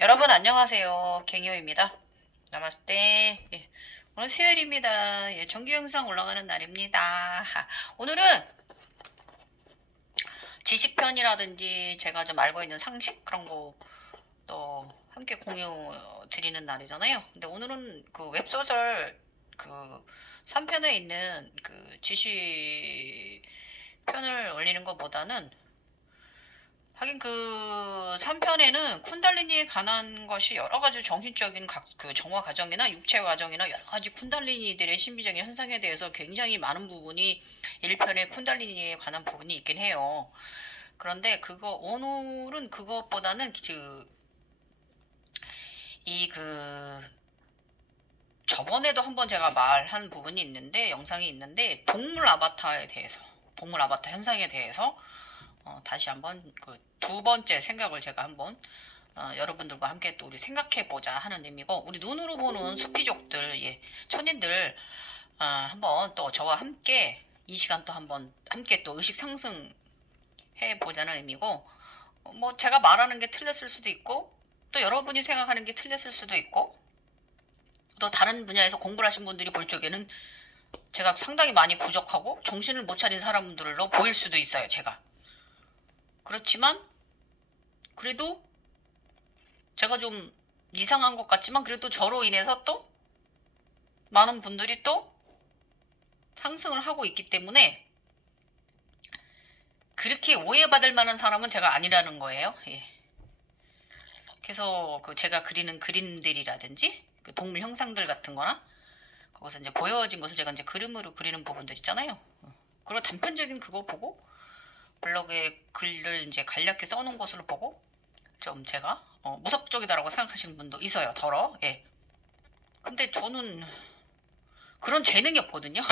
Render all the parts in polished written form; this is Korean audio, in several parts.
여러분 안녕하세요. 갱요입니다. 나마스테. 예, 오늘 수요일입니다. 예, 정규 영상 올라가는 날입니다. 오늘은 지식편이라든지 제가 좀 알고 있는 상식 그런 거 또 함께 공유 드리는 날이잖아요. 근데 오늘은 그 웹소설 그 3편에 있는 그 지식 편을 올리는 것보다는 하긴 그 3편에는 쿤달리니에 관한 것이 여러 가지 정신적인 그 정화 과정이나 육체 과정이나 여러 가지 쿤달리니들의 신비적인 현상에 대해서 굉장히 많은 부분이 1편에 쿤달리니에 관한 부분이 있긴 해요. 그런데 오늘은 그것보다는 저번에도 한번 제가 말한 부분이 있는데, 영상이 있는데, 동물 아바타 현상에 대해서 다시 한번 그 두 번째 생각을 제가 한번 여러분들과 함께 또 우리 생각해 보자 하는 의미고, 우리 눈으로 보는 수피족들, 예, 천인들 한번 또 저와 함께 이 시간 또 한번 함께 또 의식 상승해 보자는 의미고, 뭐 제가 말하는 게 틀렸을 수도 있고 또 여러분이 생각하는 게 틀렸을 수도 있고 또 다른 분야에서 공부를 하신 분들이 볼 적에는 제가 상당히 많이 부족하고 정신을 못 차린 사람들로 보일 수도 있어요. 제가 그렇지만 그래도 제가 좀 이상한 것 같지만 그래도 저로 인해서 또 많은 분들이 또 상승을 하고 있기 때문에 그렇게 오해받을 만한 사람은 제가 아니라는 거예요. 예. 그래서 그 제가 그리는 그림들이라든지 그 동물 형상들 같은 거나 거기서 이제 보여진 것을 제가 이제 그림으로 그리는 부분들 있잖아요. 그리고 단편적인 그거 보고 블로그에 글을 이제 간략히 써놓은 것을 보고 좀 제가 무석적이다라고 생각하시는 분도 있어요. 예. 근데 저는 그런 재능이 없거든요.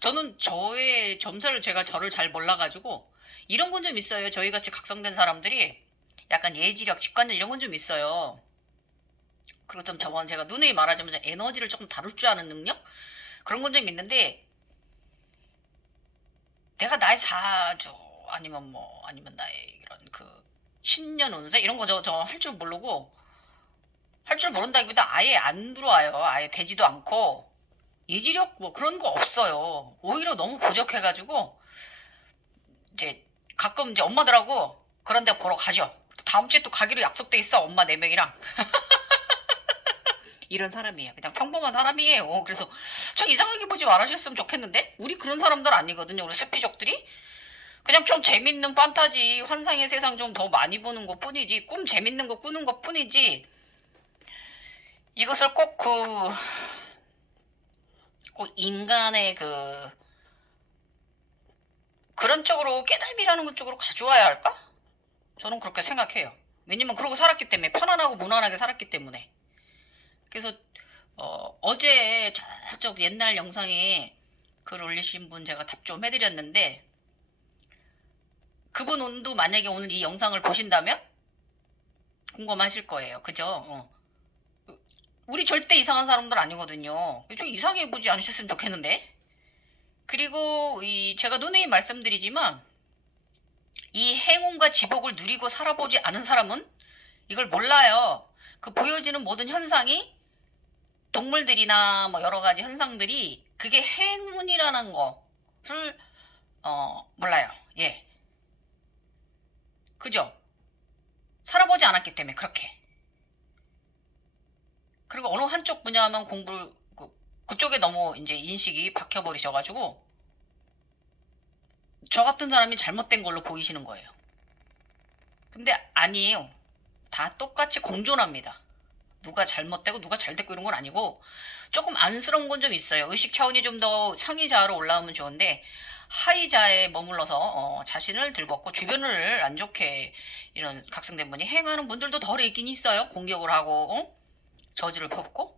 저는 저의 점수를 제가 저를 잘 몰라가지고 이런 건 좀 있어요. 저희 같이 각성된 사람들이 약간 예지력, 직관력 이런 건 좀 있어요. 그리고 좀 저번 제가 누누이 말하자면 에너지를 조금 다룰 줄 아는 능력? 그런 건 좀 있는데 내가 나의 사주 아니면 나의 이런 그 신년 운세 이런 거 저 할 줄 모르고 할 줄 모른다기보다 아예 안 들어와요. 아예 되지도 않고 예지력 뭐 그런 거 없어요. 오히려 너무 부족해가지고 이제 가끔 이제 엄마들하고 그런 데 보러 가죠. 다음 주에 또 가기로 약속돼 있어. 엄마 4명이랑. 이런 사람이에요. 그냥 평범한 사람이에요. 그래서 저 이상하게 보지 말아주셨으면 좋겠는데 우리 그런 사람들 아니거든요. 우리 스피족들이. 그냥 좀 재밌는 판타지, 환상의 세상 좀 더 많이 보는 것 뿐이지, 꿈 재밌는 거 꾸는 것 뿐이지, 이것을 꼭 인간의 그런 쪽으로 깨달음이라는 것 쪽으로 가져와야 할까? 저는 그렇게 생각해요. 왜냐면 그러고 살았기 때문에, 편안하고 무난하게 살았기 때문에. 그래서, 어제 저쪽 옛날 영상에 글 올리신 분 제가 답 좀 해드렸는데, 그분도 만약에 오늘 이 영상을 보신다면 궁금하실 거예요. 그죠? 우리 절대 이상한 사람들 아니거든요. 좀 이상해 보지 않으셨으면 좋겠는데. 그리고 제가 누누이 말씀드리지만 이 행운과 지복을 누리고 살아보지 않은 사람은 이걸 몰라요. 그 보여지는 모든 현상이 동물들이나 뭐 여러 가지 현상들이 그게 행운이라는 것을 몰라요. 예. 그죠? 살아보지 않았기 때문에 그렇게. 그리고 어느 한쪽 분야만 공부를 그쪽에 너무 이제 인식이 박혀버리셔가지고 저 같은 사람이 잘못된 걸로 보이시는 거예요. 근데 아니에요. 다 똑같이 공존합니다. 누가 잘못되고 누가 잘됐고 이런 건 아니고 조금 안쓰러운 건 좀 있어요. 의식 차원이 좀 더 상위자로 올라오면 좋은데 하위자에 머물러서 자신을 들벗고 주변을 안 좋게 이런 각성된 분이 행하는 분들도 덜 있긴 있어요. 공격을 하고 저주를 퍼붓고.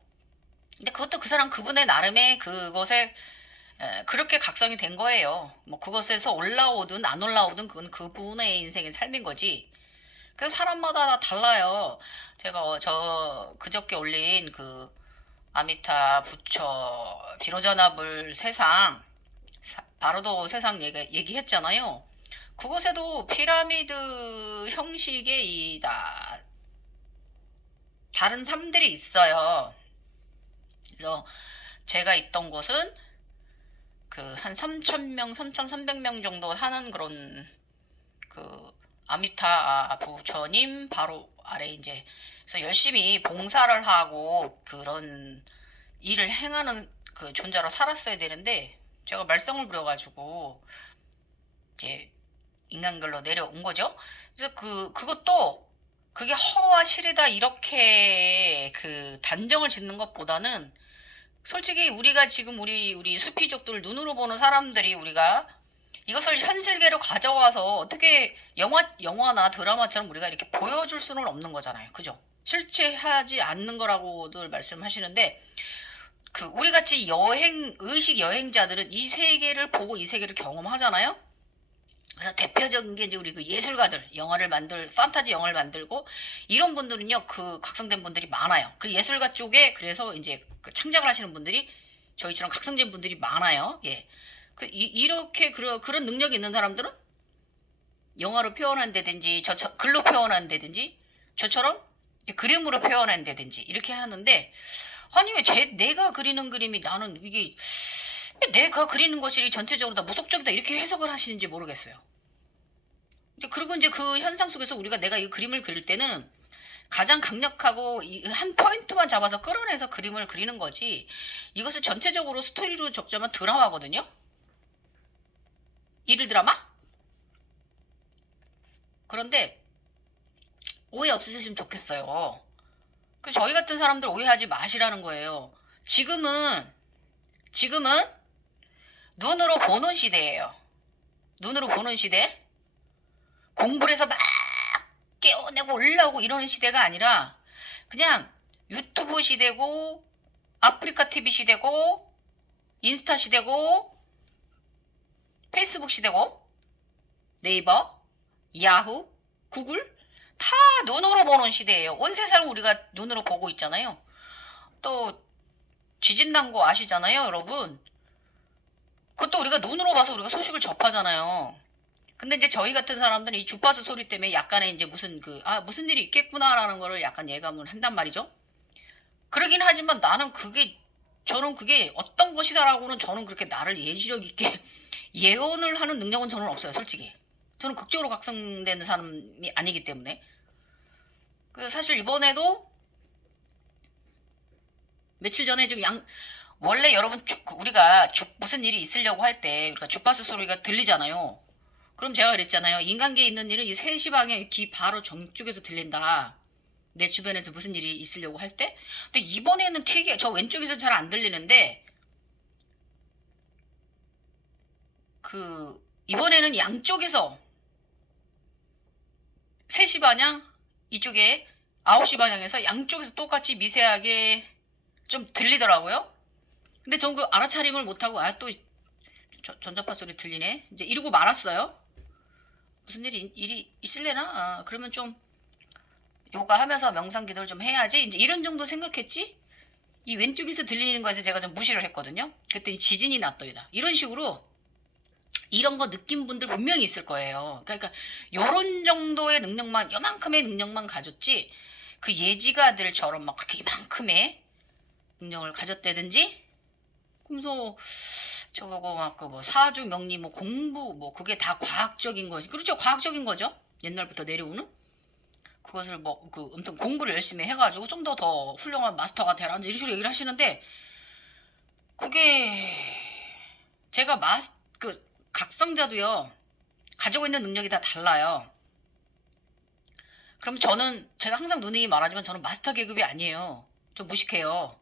근데 그것도 그 사람 그분의 나름의 그것에 그렇게 각성이 된 거예요. 뭐 그것에서 올라오든 안 올라오든 그건 그분의 인생의 삶인 거지. 그래서 사람마다 다 달라요. 제가 저 그저께 올린 그 아미타 부처 비로자나불 세상 바로도 세상 얘기했잖아요. 그곳에도 피라미드 형식의 이다 다른 삶들이 있어요. 그래서 제가 있던 곳은 그 한 3,000명, 3,300명 정도 사는 그런 그 아미타 부처님 바로 아래 이제 그래서 열심히 봉사를 하고 그런 일을 행하는 그 존재로 살았어야 되는데 제가 말썽을 부려가지고 이제 인간별로 내려온 거죠. 그래서 그것도 그게 허와 실이다 이렇게 그 단정을 짓는 것보다는 솔직히 우리가 지금 우리 수피족들 눈으로 보는 사람들이 우리가 이것을 현실계로 가져와서 어떻게 영화나 드라마처럼 우리가 이렇게 보여줄 수는 없는 거잖아요. 그죠? 실체하지 않는 거라고들 말씀하시는데 그 우리 같이 의식 여행자들은 이 세계를 보고 이 세계를 경험하잖아요. 그래서 대표적인 게 이제 우리 그 예술가들 판타지 영화를 만들고 이런 분들은요 그 각성된 분들이 많아요. 그 예술가 쪽에 그래서 이제 그 창작을 하시는 분들이 저희처럼 각성된 분들이 많아요. 예. 이렇게 그런 능력이 있는 사람들은 영화로 표현한다든지 글로 표현한다든지 저처럼 그림으로 표현한다든지 이렇게 하는데 아니 왜 내가 그리는 그림이 나는 이게 내가 그리는 것이 전체적으로 다 무속적이다 이렇게 해석을 하시는지 모르겠어요. 그리고 이제 그 현상 속에서 내가 이 그림을 그릴 때는 가장 강력하고 한 포인트만 잡아서 끌어내서 그림을 그리는 거지 이것을 전체적으로 스토리로 적자면 드라마거든요. 일일 드라마? 그런데 오해 없으셨으면 좋겠어요. 저희 같은 사람들 오해하지 마시라는 거예요. 지금은 눈으로 보는 시대예요. 눈으로 보는 시대. 공부를 해서 막 깨어내고 올라오고 이러는 시대가 아니라 그냥 유튜브 시대고 아프리카 TV 시대고 인스타 시대고 페이스북 시대고 네이버, 야후, 구글 다 눈으로 보는 시대예요. 온 세상을 우리가 눈으로 보고 있잖아요. 또 지진 난 거 아시잖아요, 여러분. 그것도 우리가 눈으로 봐서 우리가 소식을 접하잖아요. 근데 이제 저희 같은 사람들은 이 주파수 소리 때문에 약간의 이제 무슨 일이 있겠구나라는 거를 약간 예감을 한단 말이죠. 그러긴 하지만 저는 그게 어떤 것이다라고는 저는 그렇게 나를 예지력 있게 예언을 하는 능력은 저는 없어요, 솔직히. 저는 극적으로 각성되는 사람이 아니기 때문에. 그래서 사실 이번에도 며칠 전에 원래 여러분 우리가 무슨 일이 있으려고 할 때 우리가 주파수 소리가 들리잖아요. 그럼 제가 그랬잖아요. 인간계에 있는 일은 이 3시 방향 귀 바로 정쪽에서 들린다. 내 주변에서 무슨 일이 있으려고 할 때. 근데 이번에는 되게 저 왼쪽에서 잘 안 들리는데 이번에는 양쪽에서 3시 방향 이쪽에 9시 방향에서 양쪽에서 똑같이 미세하게 좀 들리더라고요. 근데 전 그 알아차림을 못하고 또 전자파 소리 들리네 이제 이러고 말았어요. 무슨 일이 있을래나? 그러면 좀 요가 하면서 명상 기도를 좀 해야지 이제 이런 정도 생각했지. 이 왼쪽에서 들리는 거에서 제가 좀 무시를 했거든요. 그랬더니 지진이 났더이다. 이런 식으로 이런 거 느낀 분들 분명히 있을 거예요. 그러니까 요런 정도의 능력만 요만큼의 능력만 가졌지 그 예지가들처럼 막 그렇게 이만큼의 능력을 가졌다든지 그래서 저거 막 그 뭐 사주 명리 뭐 공부 뭐 그게 다 과학적인 거지. 그렇죠. 과학적인 거죠. 옛날부터 내려오는 그것을 아무튼 공부를 열심히 해가지고 좀 더 훌륭한 마스터가 되라 이런 식으로 얘기를 하시는데 그게 제가 각성자도요 가지고 있는 능력이 다 달라요. 그럼 제가 항상 누누이 말하지만 저는 마스터 계급이 아니에요. 좀 무식해요.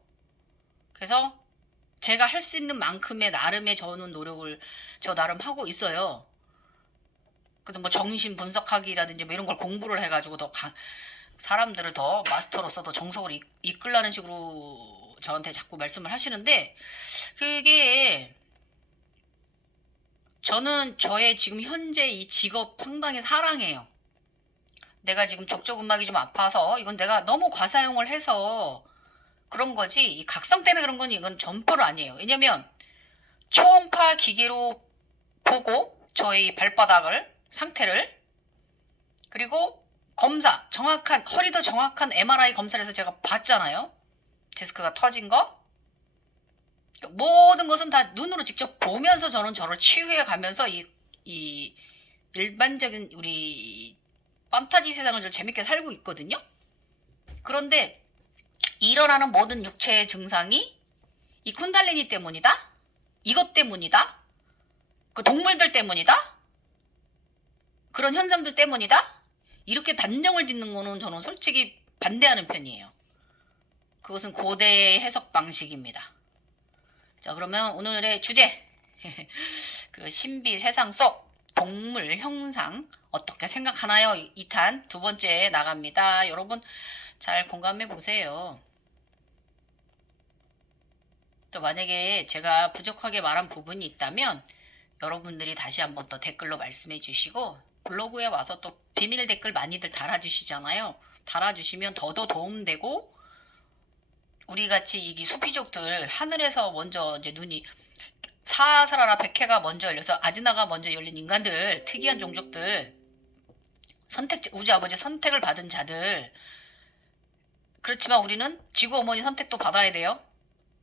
그래서 제가 할 수 있는 만큼의 나름의 저는 노력을 저 나름 하고 있어요. 그래서 뭐 정신 분석하기라든지 뭐 이런 걸 공부를 해가지고 사람들을 더 마스터로서 더 정석으로 이끌라는 식으로 저한테 자꾸 말씀을 하시는데 그게 저는 저의 지금 현재 이 직업 상당히 사랑해요. 내가 지금 족저근막이 좀 아파서 이건 내가 너무 과사용을 해서 그런 거지 이 각성 때문에 그런 건 이건 전부를 아니에요. 왜냐면 초음파 기계로 보고 저희 발바닥을 상태를 그리고 검사, 정확한, 허리도 정확한 MRI 검사를 해서 제가 봤잖아요. 디스크가 터진 거. 모든 것은 다 눈으로 직접 보면서 저를 치유해 가면서 이 일반적인 우리 판타지 세상을 좀 재밌게 살고 있거든요. 그런데 일어나는 모든 육체의 증상이 이 쿤달리니 때문이다? 이것 때문이다? 그 동물들 때문이다? 그런 현상들 때문이다? 이렇게 단정을 짓는 거는 저는 솔직히 반대하는 편이에요. 그것은 고대의 해석 방식입니다. 자, 그러면 오늘의 주제 그 신비 세상 속 동물 형상 어떻게 생각하나요? 2탄 두 번째 나갑니다. 여러분 잘 공감해 보세요. 또 만약에 제가 부족하게 말한 부분이 있다면 여러분들이 다시 한번 또 댓글로 말씀해 주시고 블로그에 와서 또 비밀 댓글 많이들 달아주시잖아요. 달아주시면 더더 도움되고 우리 같이 이 수피족들 하늘에서 먼저 이제 눈이 사사라라 백해가 먼저 열려서 아즈나가 먼저 열린 인간들 특이한 종족들 우주 아버지 선택을 받은 자들 그렇지만 우리는 지구 어머니 선택도 받아야 돼요.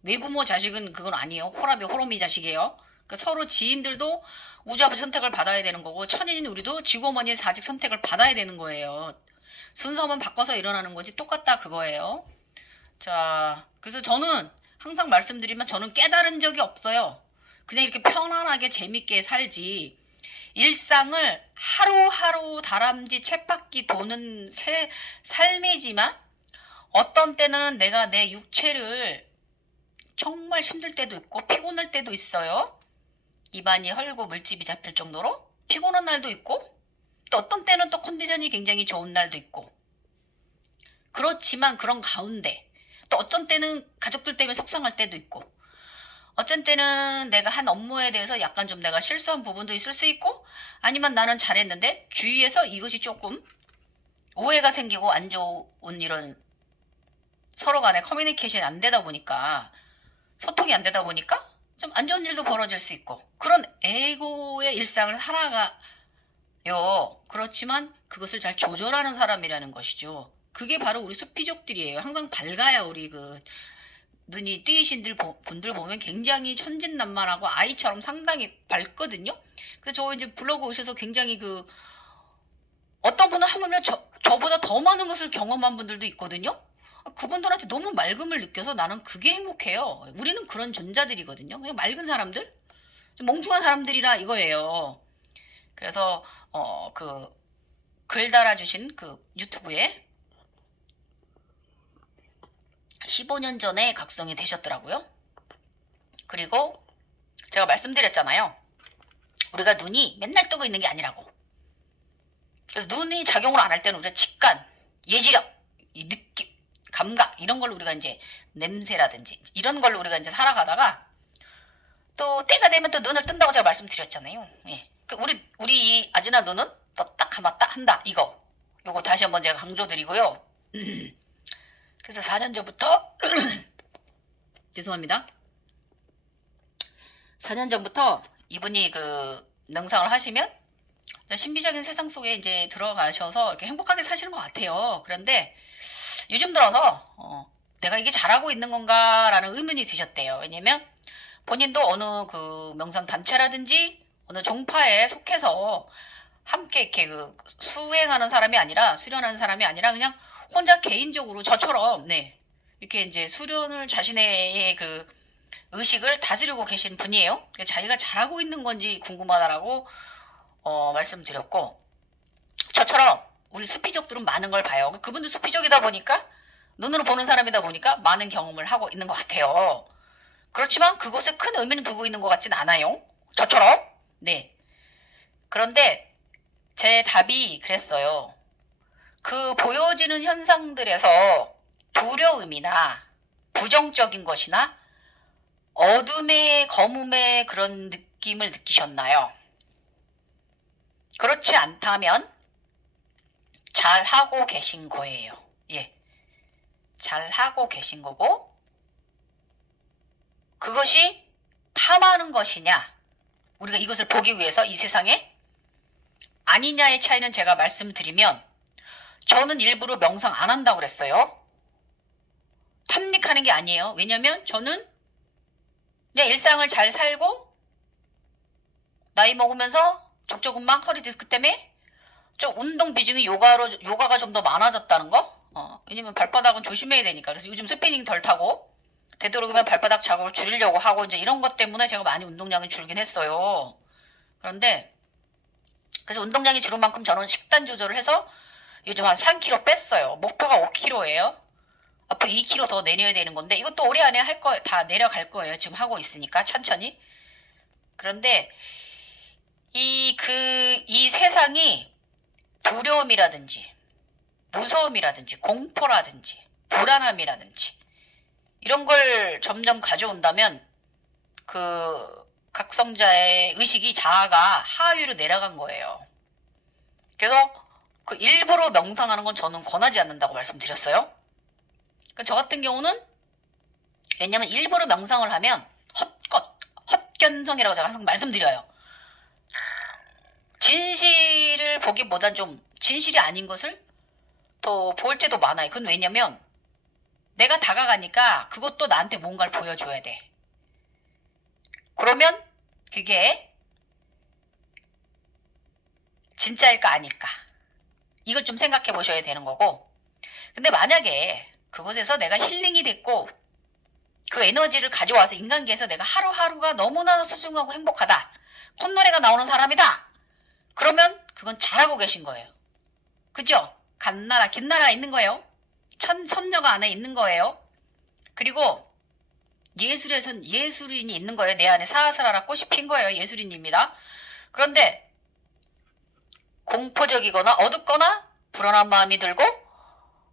외부모 자식은 그건 아니에요. 호로미 자식이에요. 그러니까 서로 지인들도 우주 아버지 선택을 받아야 되는 거고 천인인 우리도 지구 어머니의 사직 선택을 받아야 되는 거예요. 순서만 바꿔서 일어나는 거지 똑같다 그거예요. 자, 그래서 저는 항상 말씀드리면 저는 깨달은 적이 없어요. 그냥 이렇게 편안하게 재밌게 살지 일상을 하루하루 다람쥐 쳇바퀴 도는 삶이지만 어떤 때는 내가 내 육체를 정말 힘들 때도 있고 피곤할 때도 있어요. 입안이 헐고 물집이 잡힐 정도로 피곤한 날도 있고 또 어떤 때는 또 컨디션이 굉장히 좋은 날도 있고 그렇지만 그런 가운데 또 어떤 때는 가족들 때문에 속상할 때도 있고 어쩐 때는 내가 한 업무에 대해서 약간 좀 내가 실수한 부분도 있을 수 있고 아니면 나는 잘했는데 주위에서 이것이 조금 오해가 생기고 안 좋은 이런 서로 간에 커뮤니케이션이 안 되다 보니까 소통이 안 되다 보니까 좀 안 좋은 일도 벌어질 수 있고 그런 에고의 일상을 살아가요. 그렇지만 그것을 잘 조절하는 사람이라는 것이죠. 그게 바로 우리 수피족들이에요. 항상 밝아요. 우리 그 눈이 띄신 분들 보면 굉장히 천진난만하고 아이처럼 상당히 밝거든요. 그래서 저 이제 블로그 오셔서 굉장히 그 어떤 분은 하물며 저보다 더 많은 것을 경험한 분들도 있거든요. 그분들한테 너무 맑음을 느껴서 나는 그게 행복해요. 우리는 그런 존재들이거든요. 그냥 맑은 사람들, 좀 멍청한 사람들이라 이거예요. 그래서 그 글 달아주신 그 유튜브에 15년 전에 각성이 되셨더라고요. 그리고 제가 말씀드렸잖아요. 우리가 눈이 맨날 뜨고 있는 게 아니라고. 그래서 눈이 작용을 안 할 때는 우리가 직관, 예지력, 이 느낌, 감각 이런 걸로 우리가 이제 냄새라든지 이런 걸로 우리가 이제 살아가다가 또 때가 되면 또 눈을 뜬다고 제가 말씀드렸잖아요. 예. 우리 이 아즈나 눈은 떴다 감았다 한다 이거. 요거 다시 한번 제가 강조드리고요. 그래서 4년 전부터 죄송합니다. 4년 전부터 이분이 그 명상을 하시면 신비적인 세상 속에 이제 들어가셔서 이렇게 행복하게 사시는 것 같아요. 그런데 요즘 들어서 내가 이게 잘하고 있는 건가라는 의문이 드셨대요. 왜냐면 본인도 어느 그 명상 단체라든지 어느 종파에 속해서 함께 이렇게 그 수행하는 사람이 아니라 수련하는 사람이 아니라 그냥 혼자 개인적으로 저처럼 네 이렇게 이제 수련을 자신의 그 의식을 다스리고 계신 분이에요. 자기가 잘하고 있는 건지 궁금하다라고 말씀드렸고 저처럼 우리 수피족들은 많은 걸 봐요. 그분도 수피족이다 보니까 눈으로 보는 사람이다 보니까 많은 경험을 하고 있는 것 같아요. 그렇지만 그것에 큰 의미는 두고 있는 것 같진 않아요. 저처럼. 네. 그런데 제 답이 그랬어요. 그 보여지는 현상들에서 두려움이나 부정적인 것이나 어둠의 거움의 그런 느낌을 느끼셨나요? 그렇지 않다면 잘하고 계신 거예요. 예. 잘하고 계신 거고 그것이 탐하는 것이냐 우리가 이것을 보기 위해서 이 세상에 아니냐의 차이는 제가 말씀드리면 저는 일부러 명상 안 한다고 그랬어요. 탐닉하는 게 아니에요. 왜냐면 저는 그냥 일상을 잘 살고 나이 먹으면서 족저근막 허리 디스크 때문에 좀 운동 비중이 요가가 좀 더 많아졌다는 거. 왜냐면 발바닥은 조심해야 되니까. 그래서 요즘 스피닝 덜 타고 되도록이면 발바닥 자극을 줄이려고 하고 이제 이런 것 때문에 제가 많이 운동량이 줄긴 했어요. 그런데 그래서 운동량이 줄은 만큼 저는 식단 조절을 해서 요즘 한 3kg 뺐어요. 목표가 5kg예요. 앞으로 2kg 더 내려야 되는 건데 이것도 올해 안에 다 내려갈 거예요. 지금 하고 있으니까 천천히. 그런데 이 세상이 두려움이라든지 무서움이라든지 공포라든지 불안함이라든지 이런 걸 점점 가져온다면 그 각성자의 의식이 자아가 하위로 내려간 거예요. 그래서 그 일부러 명상하는 건 저는 권하지 않는다고 말씀드렸어요. 저 같은 경우는 왜냐면 일부러 명상을 하면 헛견성이라고 제가 항상 말씀드려요. 진실을 보기보단 좀 진실이 아닌 것을 더 볼 때도 많아요. 그건 왜냐면 내가 다가가니까 그것도 나한테 뭔가를 보여줘야 돼. 그러면 그게 진짜일까 아닐까 이걸 좀 생각해 보셔야 되는 거고, 근데 만약에 그곳에서 내가 힐링이 됐고 그 에너지를 가져와서 인간계에서 내가 하루하루가 너무나 소중하고 행복하다, 콧노래가 나오는 사람이다, 그러면 그건 잘하고 계신 거예요. 그죠? 간나라 긴나라 있는 거예요. 선녀가 안에 있는 거예요. 그리고 예술에선 예술인이 있는 거예요. 내 안에 사라사라 꽃이 핀 거예요. 예술인입니다. 그런데 공포적이거나 어둡거나 불안한 마음이 들고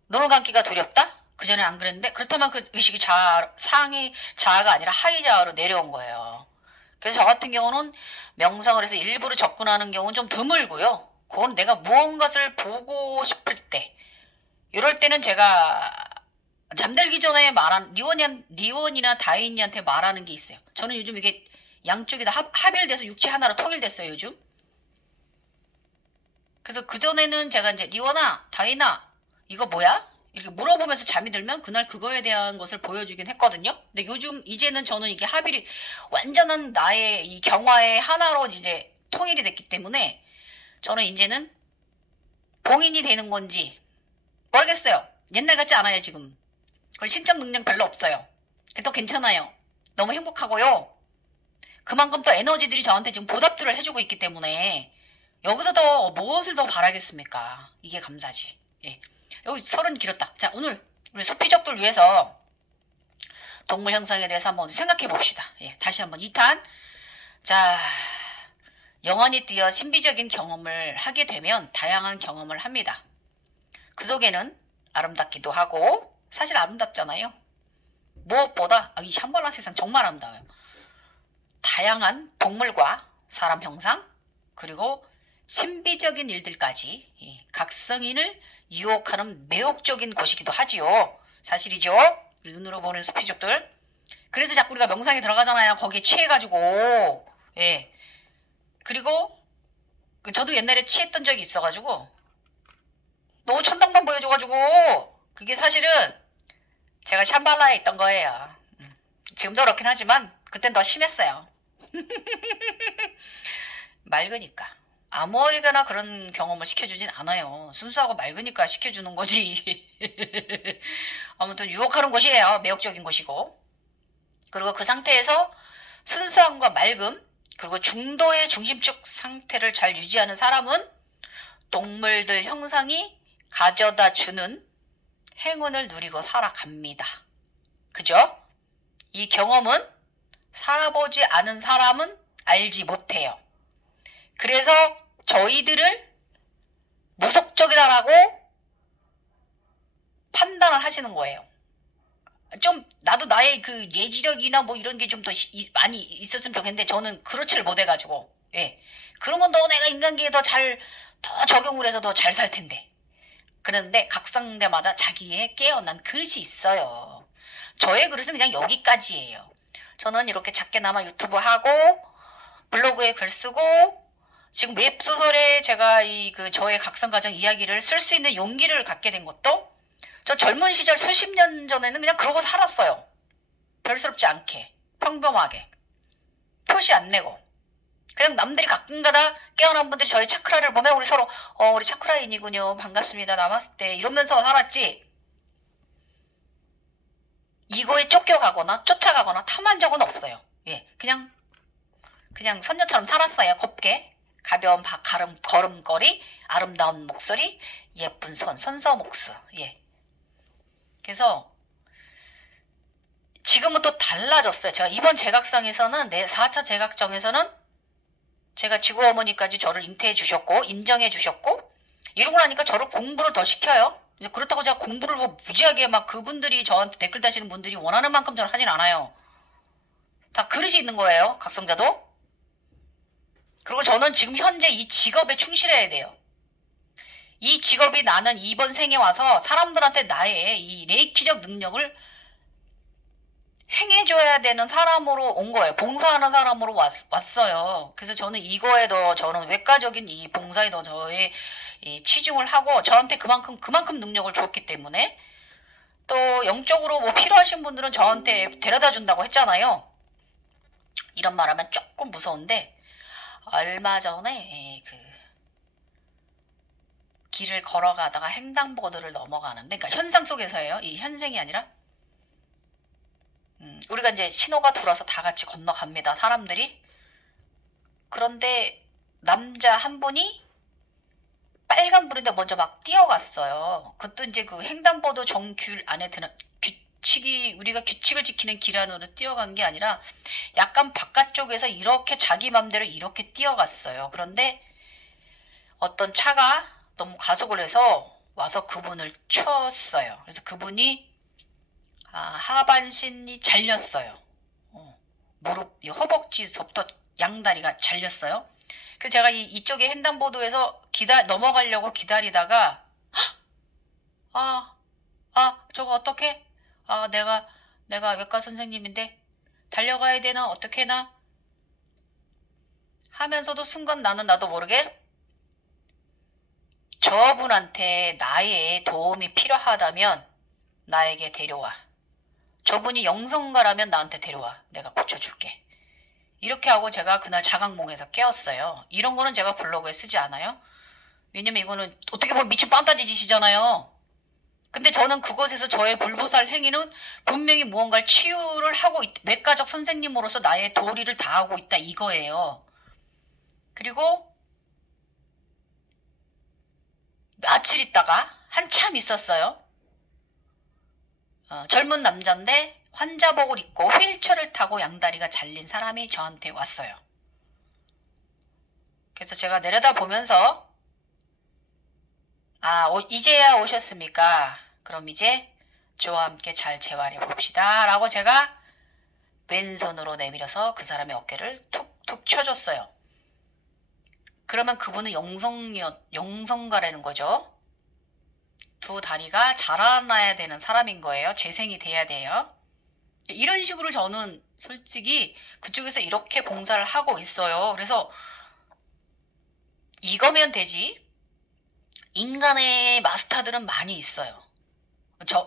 눈을 감기가 두렵다? 그전에 안 그랬는데, 그렇다면 그 의식이 상위 자아가 아니라 하위 자아로 내려온 거예요. 그래서 저 같은 경우는 명상을 해서 일부러 접근하는 경우는 좀 드물고요. 그건 내가 무언가를 보고 싶을 때, 이럴 때는 제가 잠들기 전에 리원이나 다인이한테 말하는 게 있어요. 저는 요즘 이게 양쪽이 다 합일돼서 육체 하나로 통일됐어요, 요즘. 그래서 그전에는 제가 이제 리원아, 다인아, 이거 뭐야? 이렇게 물어보면서 잠이 들면 그날 그거에 대한 것을 보여주긴 했거든요. 근데 요즘 이제는 저는 이게 합일이 완전한 나의 이 경화의 하나로 이제 통일이 됐기 때문에 저는 이제는 봉인이 되는 건지 모르겠어요. 옛날 같지 않아요, 지금. 그리고 신적 능력 별로 없어요. 더 괜찮아요. 너무 행복하고요. 그만큼 또 에너지들이 저한테 지금 보답들을 해주고 있기 때문에 여기서 더 무엇을 더 바라겠습니까? 이게 감사지. 예. 여기 설은 길었다. 자, 오늘 우리 수피족들 위해서 동물 형상에 대해서 한번 생각해 봅시다. 예, 다시 한번 2탄. 자, 영원히 뛰어 신비적인 경험을 하게 되면 다양한 경험을 합니다. 그 속에는 아름답기도 하고, 사실 아름답잖아요. 무엇보다 이 샴발라 세상 정말 아름다워요. 다양한 동물과 사람 형상, 그리고 신비적인 일들까지 각성인을 유혹하는 매혹적인 곳이기도 하지요. 사실이죠. 눈으로 보는 수피족들. 그래서 자꾸 우리가 명상에 들어가잖아요. 거기에 취해가지고. 예. 그리고 저도 옛날에 취했던 적이 있어가지고 너무 천당만 보여줘가지고 그게 사실은 제가 샴발라에 있던 거예요. 지금도 그렇긴 하지만 그땐 더 심했어요. 맑으니까. 아무에게나 그런 경험을 시켜주진 않아요. 순수하고 맑으니까 시켜주는 거지. 아무튼 유혹하는 곳이에요. 매혹적인 곳이고. 그리고 그 상태에서 순수함과 맑음, 그리고 중도의 중심축 상태를 잘 유지하는 사람은 동물들 형상이 가져다 주는 행운을 누리고 살아갑니다. 그죠? 이 경험은 살아보지 않은 사람은 알지 못해요. 그래서 저희들을 무속적이다라고 판단을 하시는 거예요. 좀 나도 나의 그 예지력이나 뭐 이런 게 좀 더 많이 있었으면 좋겠는데 저는 그렇지를 못해가지고, 예, 그러면 너 내가 인간계에 더 적용을 해서 더 잘 살 텐데. 그런데 각성대마다 자기의 깨어난 그릇이 있어요. 저의 그릇은 그냥 여기까지예요. 저는 이렇게 작게나마 유튜브 하고 블로그에 글 쓰고 지금 웹소설에 제가 저의 각성과정 이야기를 쓸 수 있는 용기를 갖게 된 것도 저 젊은 시절 수십 년 전에는 그냥 그러고 살았어요. 별스럽지 않게, 평범하게, 표시 안 내고. 그냥 남들이 가끔가다 깨어난 분들이 저의 차크라를 보면 우리 서로 우리 차크라인이군요. 반갑습니다. 나마스테 이러면서 살았지. 이거에 쫓겨가거나 쫓아가거나 탐한 적은 없어요. 예, 그냥 선녀처럼 살았어요. 곱게. 가벼운 걸음걸이, 아름다운 목소리, 예쁜 선서 목수. 예. 그래서 지금은 또 달라졌어요. 제가 이번 제각상에서는 4차 제각정에서는 제가 지구 어머니까지 저를 인태해 주셨고 인정해 주셨고 이러고 나니까 저를 공부를 더 시켜요. 그렇다고 제가 공부를 뭐 무지하게 막 그분들이 저한테 댓글 다시는 분들이 원하는 만큼 저는 하진 않아요. 다 그릇이 있는 거예요. 각성자도. 그리고 저는 지금 현재 이 직업에 충실해야 돼요. 이 직업이 나는 이번 생에 와서 사람들한테 나의 이 레이키적 능력을 행해줘야 되는 사람으로 온 거예요. 봉사하는 사람으로 왔어요. 그래서 저는 이거에 더 저는 외과적인 이 봉사에 더 저의 치중을 하고 저한테 그만큼 능력을 줬기 때문에 또 영적으로 뭐 필요하신 분들은 저한테 데려다 준다고 했잖아요. 이런 말하면 조금 무서운데 얼마 전에 길을 걸어가다가 횡단보도를 넘어가는데 그러니까 현상 속에서예요. 이 현생이 아니라 우리가 이제 신호가 들어와서 다 같이 건너갑니다. 사람들이. 그런데 남자 한 분이 빨간불인데 먼저 막 뛰어갔어요. 그것도 이제 그 횡단보도 정규 안에 드는 우리가 규칙을 지키는 길 안으로 뛰어간 게 아니라 약간 바깥쪽에서 이렇게 자기 맘대로 이렇게 뛰어갔어요. 그런데 어떤 차가 너무 가속을 해서 와서 그분을 쳤어요. 그래서 그분이 하반신이 잘렸어요. 무릎, 허벅지서부터 양다리가 잘렸어요. 그래서 제가 이쪽에 횡단보도에서 넘어가려고 기다리다가 저거 어떡해? 내가 외과 선생님인데 달려가야 되나 어떻게 해나 하면서도 순간 나도 모르게 저분한테 나의 도움이 필요하다면 나에게 데려와. 저분이 영성가라면 나한테 데려와. 내가 고쳐줄게. 이렇게 하고 제가 그날 자각몽에서 깨었어요. 이런 거는 제가 블로그에 쓰지 않아요. 왜냐면 이거는 어떻게 보면 미친 판타지 짓이잖아요. 근데 저는 그곳에서 저의 불보살 행위는 분명히 무언가를 치유를 하고 외과적 선생님으로서 나의 도리를 다하고 있다 이거예요. 그리고 며칠 있다가 한참 있었어요. 젊은 남자인데 환자복을 입고 휠체어를 타고 양다리가 잘린 사람이 저한테 왔어요. 그래서 제가 내려다보면서 이제야 오셨습니까? 그럼 이제 저와 함께 잘 재활해 봅시다 라고 제가 왼손으로 내밀어서 그 사람의 어깨를 툭툭 쳐줬어요. 그러면 그분은 영성가라는 거죠. 두 다리가 자라나야 되는 사람인 거예요. 재생이 돼야 돼요. 이런 식으로 저는 솔직히 그쪽에서 이렇게 봉사를 하고 있어요. 그래서 이거면 되지. 인간의 마스터들은 많이 있어요.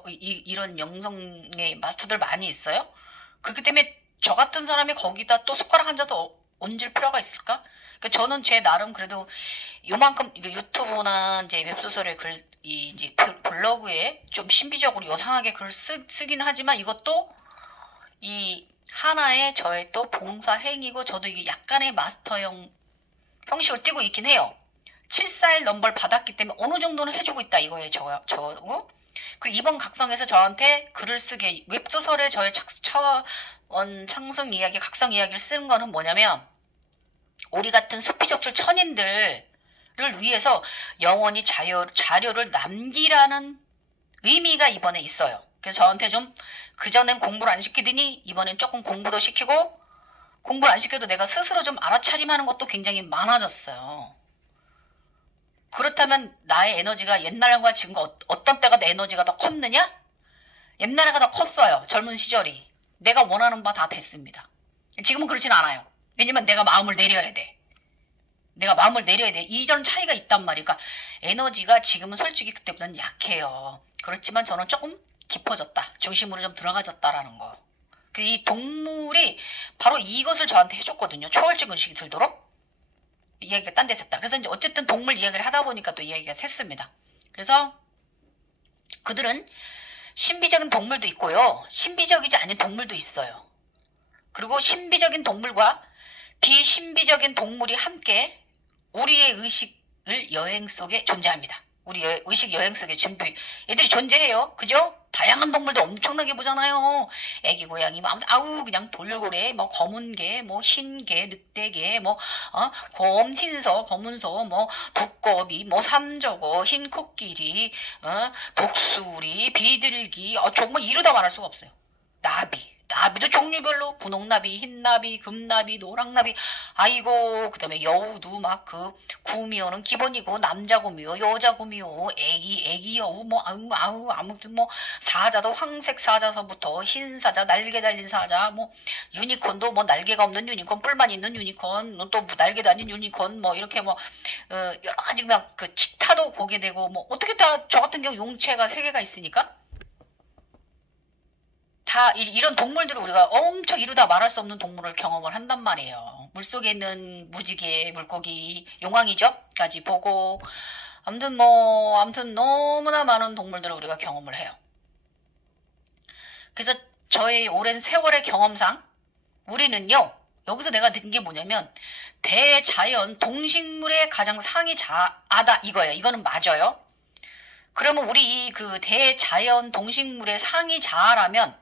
이런 영성의 마스터들 많이 있어요. 그렇기 때문에 저 같은 사람이 거기다 또 숟가락 한 잔도 얹을 필요가 있을까? 그러니까 저는 제 나름 그래도 요만큼 유튜브나 이제 웹소설의 이제 블로그에 좀 신비적으로 요상하게 글을 쓰기는 하지만 이것도 이 하나의 저의 또 봉사 행위고 저도 이게 약간의 마스터형 형식을 띠고 있긴 해요. 7살 넘버를 받았기 때문에 어느 정도는 해주고 있다 이거예요. 저고. 그리고 이번 각성에서 저한테 글을 쓰게 웹소설에 저의 차원 상승 이야기, 각성 이야기를 쓰는 거는 뭐냐면 우리 같은 수피적출 천인들을 위해서 영원히 자료를 남기라는 의미가 이번에 있어요. 그래서 저한테 좀 그전엔 공부를 안 시키더니 이번엔 조금 공부도 시키고 공부를 안 시켜도 내가 스스로 좀 알아차림하는 것도 굉장히 많아졌어요. 그렇다면 나의 에너지가 옛날과 지금 어떤 때가 내 에너지가 더 컸느냐? 옛날에가 더 컸어요. 젊은 시절이. 내가 원하는 바 다 됐습니다. 지금은 그렇진 않아요. 왜냐면 내가 마음을 내려야 돼. 내가 마음을 내려야 돼. 이전 차이가 있단 말이야. 그러니까 에너지가 지금은 솔직히 그때보다는 약해요. 그렇지만 저는 조금 깊어졌다. 중심으로 좀 들어가졌다라는 거. 이 동물이 바로 이것을 저한테 해줬거든요. 초월적 의식이 들도록. 이야기가 딴 데서 했다. 그래서 이제 어쨌든 동물 이야기를 하다 보니까 또 이야기가 샜습니다. 그래서 그들은 신비적인 동물도 있고요. 신비적이지 않은 동물도 있어요. 그리고 신비적인 동물과 비신비적인 동물이 함께 우리의 의식을 여행 속에 존재합니다. 우리의 의식 여행 속에 준비 애들이 존재해요. 그죠? 다양한 동물도 엄청나게 보잖아요. 애기 고양이 뭐 아우 그냥 돌고래 뭐 검은 개 뭐 흰 개 늑대개 뭐 흰서 검은소 뭐 두꺼비 뭐 삼저고 흰 코끼리 독수리 비둘기 정말 이루다 말할 수가 없어요. 나비도 종류별로 분홍나비, 흰나비, 금나비, 노랑나비, 아이고 그다음에 여우도 막 그 구미호는 기본이고 남자 구미호, 여자 구미호, 애기 여우 뭐 아무튼 뭐 사자도 황색 사자서부터 흰 사자, 날개 달린 사자, 뭐 유니콘도 뭐 날개가 없는 유니콘, 뿔만 있는 유니콘, 또 날개 달린 유니콘 뭐 이렇게 뭐 여러 가지 그냥 그 치타도 보게 되고 뭐 어떻게 다 저 같은 경우 용체가 세 개가 있으니까. 다 이런 동물들을 우리가 엄청 이루다 말할 수 없는 동물을 경험을 한단 말이에요. 물속에 있는 무지개, 물고기, 용왕이죠?까지 보고 아무튼 너무나 많은 동물들을 우리가 경험을 해요. 그래서 저의 오랜 세월의 경험상 우리는요. 여기서 내가 느낀 게 뭐냐면 대자연 동식물의 가장 상위 자아다 이거예요. 이거는 맞아요. 그러면 우리 그 대자연 동식물의 상위 자아라면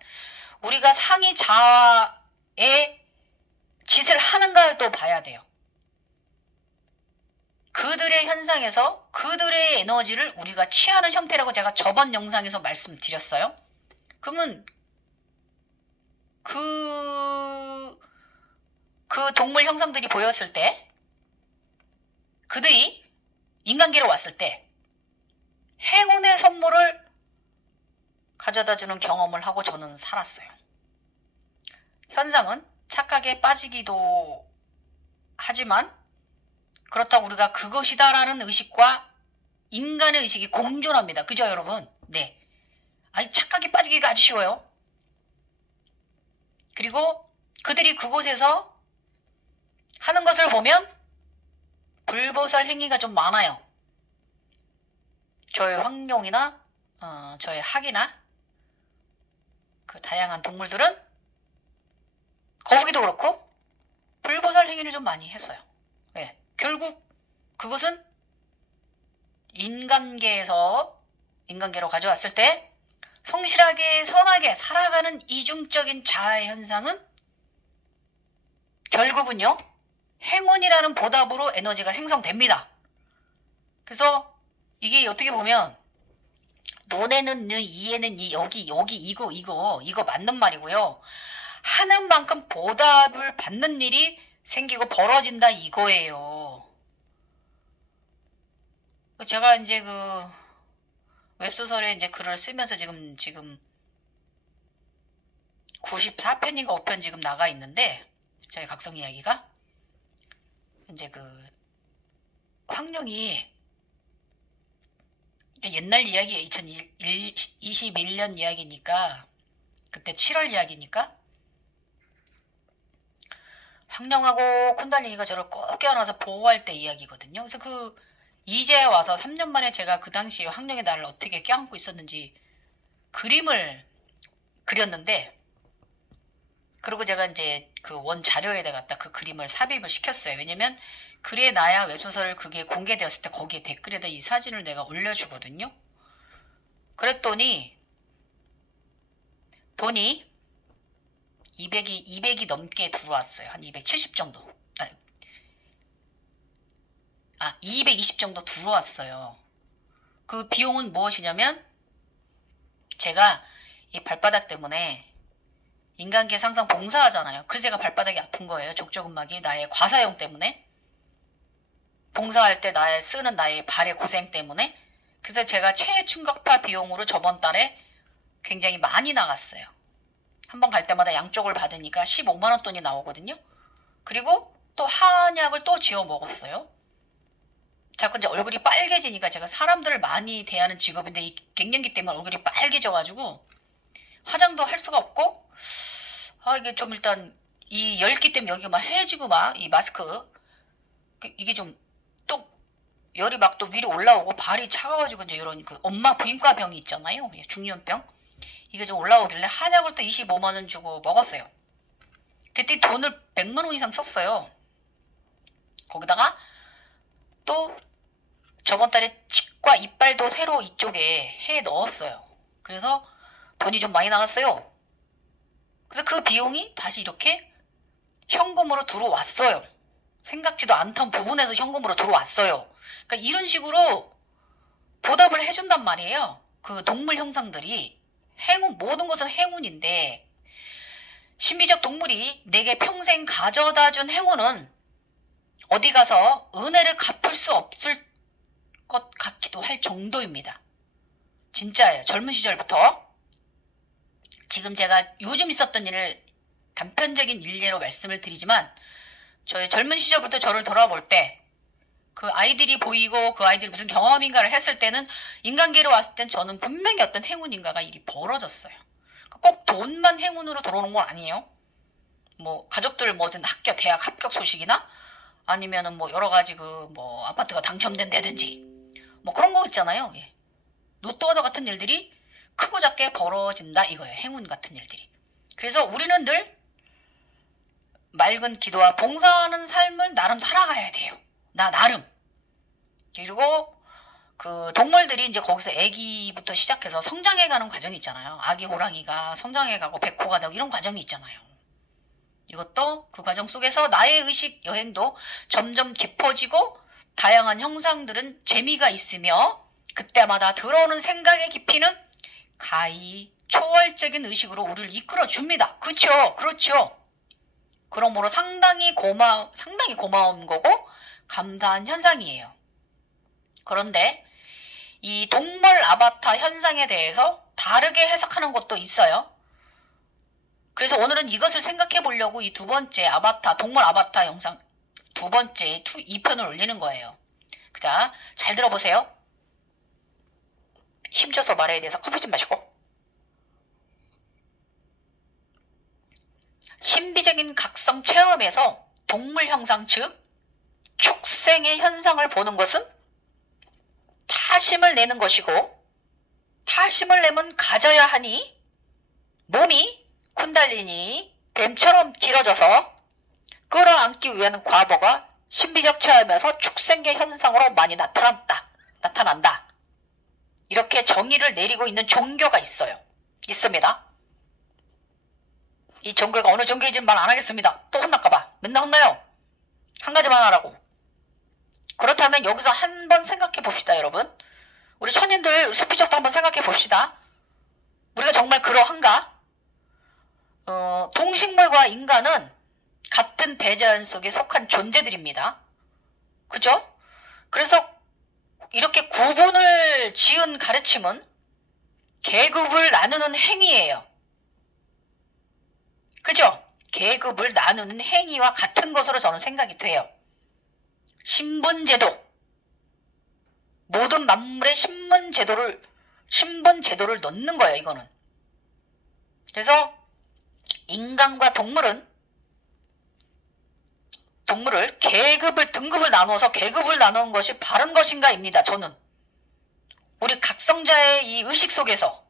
우리가 상위 자아의 짓을 하는가를 또 봐야 돼요. 그들의 현상에서 그들의 에너지를 우리가 취하는 형태라고 제가 저번 영상에서 말씀드렸어요. 그러면 그 동물 형상들이 보였을 때 그들이 인간계로 왔을 때 행운의 선물을 가져다주는 경험을 하고 저는 살았어요. 현상은 착각에 빠지기도 하지만 그렇다고 우리가 그것이다라는 의식과 인간의 의식이 공존합니다. 그죠 여러분? 네. 아니 착각에 빠지기가 아주 쉬워요. 그리고 그들이 그곳에서 하는 것을 보면 불보살 행위가 좀 많아요. 저의 황룡이나 저의 학이나 그 다양한 동물들은 거북이도 그렇고 불보살 행위를 좀 많이 했어요. 네. 결국 그것은 인간계로 가져왔을 때 성실하게 선하게 살아가는 이중적인 자아의 현상은 결국은요 행운이라는 보답으로 에너지가 생성됩니다. 그래서 이게 어떻게 보면 눈에는 눈, 이에는 이, 여기 이거 맞는 말이고요. 하는 만큼 보답을 받는 일이 생기고 벌어진다 이거예요. 제가 이제 그 웹소설에 이제 글을 쓰면서 지금 94편인가 5편 지금 나가 있는데 저희 각성 이야기가 이제 그 황룡이 옛날 이야기에 2021년 이야기니까 그때 7월 이야기니까 황룡하고 쿤달리니가 저를 꼭 껴안아서 보호할 때 이야기거든요. 그래서 이제 와서 3년 만에 제가 그 당시에 황룡이 나를 어떻게 껴안고 있었는지 그림을 그렸는데 그리고 제가 이제 그 원 자료에다 갖다 그 그림을 삽입을 시켰어요. 왜냐면 그래 나야 웹소설 그게 공개되었을 때 거기에 댓글에다 이 사진을 내가 올려주거든요. 그랬더니 돈이 200이 넘게 들어왔어요. 한 270 정도. 220 정도 들어왔어요. 그 비용은 무엇이냐면 제가 이 발바닥 때문에 인간계 상상 봉사하잖아요. 그래서 제가 발바닥이 아픈 거예요. 족저근막이 나의 과사용 때문에. 봉사할 때 쓰는 나의 발의 고생 때문에. 그래서 제가 체충격파 비용으로 저번 달에 굉장히 많이 나갔어요. 한 번 갈 때마다 양쪽을 받으니까 15만원 돈이 나오거든요. 그리고 또 한약을 또 지어 먹었어요. 자꾸 이제 얼굴이 빨개지니까 제가 사람들을 많이 대하는 직업인데 이 갱년기 때문에 얼굴이 빨개져가지고 화장도 할 수가 없고 이게 좀 일단 이 열기 때문에 여기가 막 해지고 막 이 마스크 이게 좀 또 열이 막 또 위로 올라오고 발이 차가워지고 이제 이런 그 엄마 부인과 병이 있잖아요. 중년병 이게 좀 올라오길래 한약을 또 25만 원 주고 먹었어요. 그때 돈을 100만 원 이상 썼어요. 거기다가 또 저번 달에 치과 이빨도 새로 이쪽에 해 넣었어요. 그래서 돈이 좀 많이 나갔어요. 그래서 그 비용이 다시 이렇게 현금으로 들어왔어요. 생각지도 않던 부분에서 현금으로 들어왔어요. 그러니까 이런 식으로 보답을 해준단 말이에요. 그 동물 형상들이 행운, 모든 것은 행운인데 신비적 동물이 내게 평생 가져다 준 행운은 어디 가서 은혜를 갚을 수 없을 것 같기도 할 정도입니다. 진짜예요. 젊은 시절부터. 지금 제가 요즘 있었던 일을 단편적인 일례로 말씀을 드리지만 저의 젊은 시절부터 저를 돌아볼 때 그 아이들이 보이고 그 아이들이 무슨 경험인가를 했을 때는 인간계로 왔을 땐 저는 분명히 어떤 행운인가가 일이 벌어졌어요. 꼭 돈만 행운으로 들어오는 건 아니에요. 뭐 가족들 뭐든 학교 대학 합격 소식이나 아니면은 뭐 여러 가지 그 뭐 아파트가 당첨된다든지 뭐 그런 거 있잖아요. 예. 로또와도 같은 일들이 크고 작게 벌어진다 이거예요. 행운 같은 일들이. 그래서 우리는 늘 맑은 기도와 봉사하는 삶을 나름 살아가야 돼요. 나름. 그리고 그 동물들이 이제 거기서 아기부터 시작해서 성장해가는 과정이 있잖아요. 아기 호랑이가 성장해가고 백호가 되고 이런 과정이 있잖아요. 이것도 그 과정 속에서 나의 의식 여행도 점점 깊어지고 다양한 형상들은 재미가 있으며 그때마다 들어오는 생각의 깊이는 가히 초월적인 의식으로 우리를 이끌어 줍니다. 그렇죠? 그렇죠. 그러므로 상당히 고마운 거고 감사한 현상이에요. 그런데 이 동물 아바타 현상에 대해서 다르게 해석하는 것도 있어요. 그래서 오늘은 이것을 생각해 보려고 이 두 번째 아바타, 동물 아바타 영상 두 번째 2편을 올리는 거예요. 자, 잘 들어보세요. 힘줘서 말해야 돼서 커피 좀 마시고. 신비적인 각성 체험에서 동물 형상 즉 축생의 현상을 보는 것은 타심을 내는 것이고 타심을 내면 가져야 하니 몸이 쿤달리니 뱀처럼 길어져서 끌어안기 위한 과거가 신비적 체험에서 축생계 현상으로 많이 나타난다. 이렇게 정의를 내리고 있는 종교가 있습니다. 이 종교가 어느 종교인지 말 안 하겠습니다. 또 혼날까봐. 맨날 혼나요. 한 가지만 하라고. 그렇다면 여기서 한번 생각해 봅시다, 여러분. 우리 천인들 스피적도 한번 생각해 봅시다. 우리가 정말 그러한가? 동식물과 인간은 같은 대자연 속에 속한 존재들입니다. 그죠? 그래서 이렇게 구분을 지은 가르침은 계급을 나누는 행위예요. 그죠? 계급을 나누는 행위와 같은 것으로 저는 생각이 돼요. 신분제도. 모든 만물의 신분제도를 넣는 거예요, 이거는. 그래서 인간과 동물을 등급을 나누어서 계급을 나누는 것이 바른 것인가입니다, 저는. 우리 각성자의 이 의식 속에서.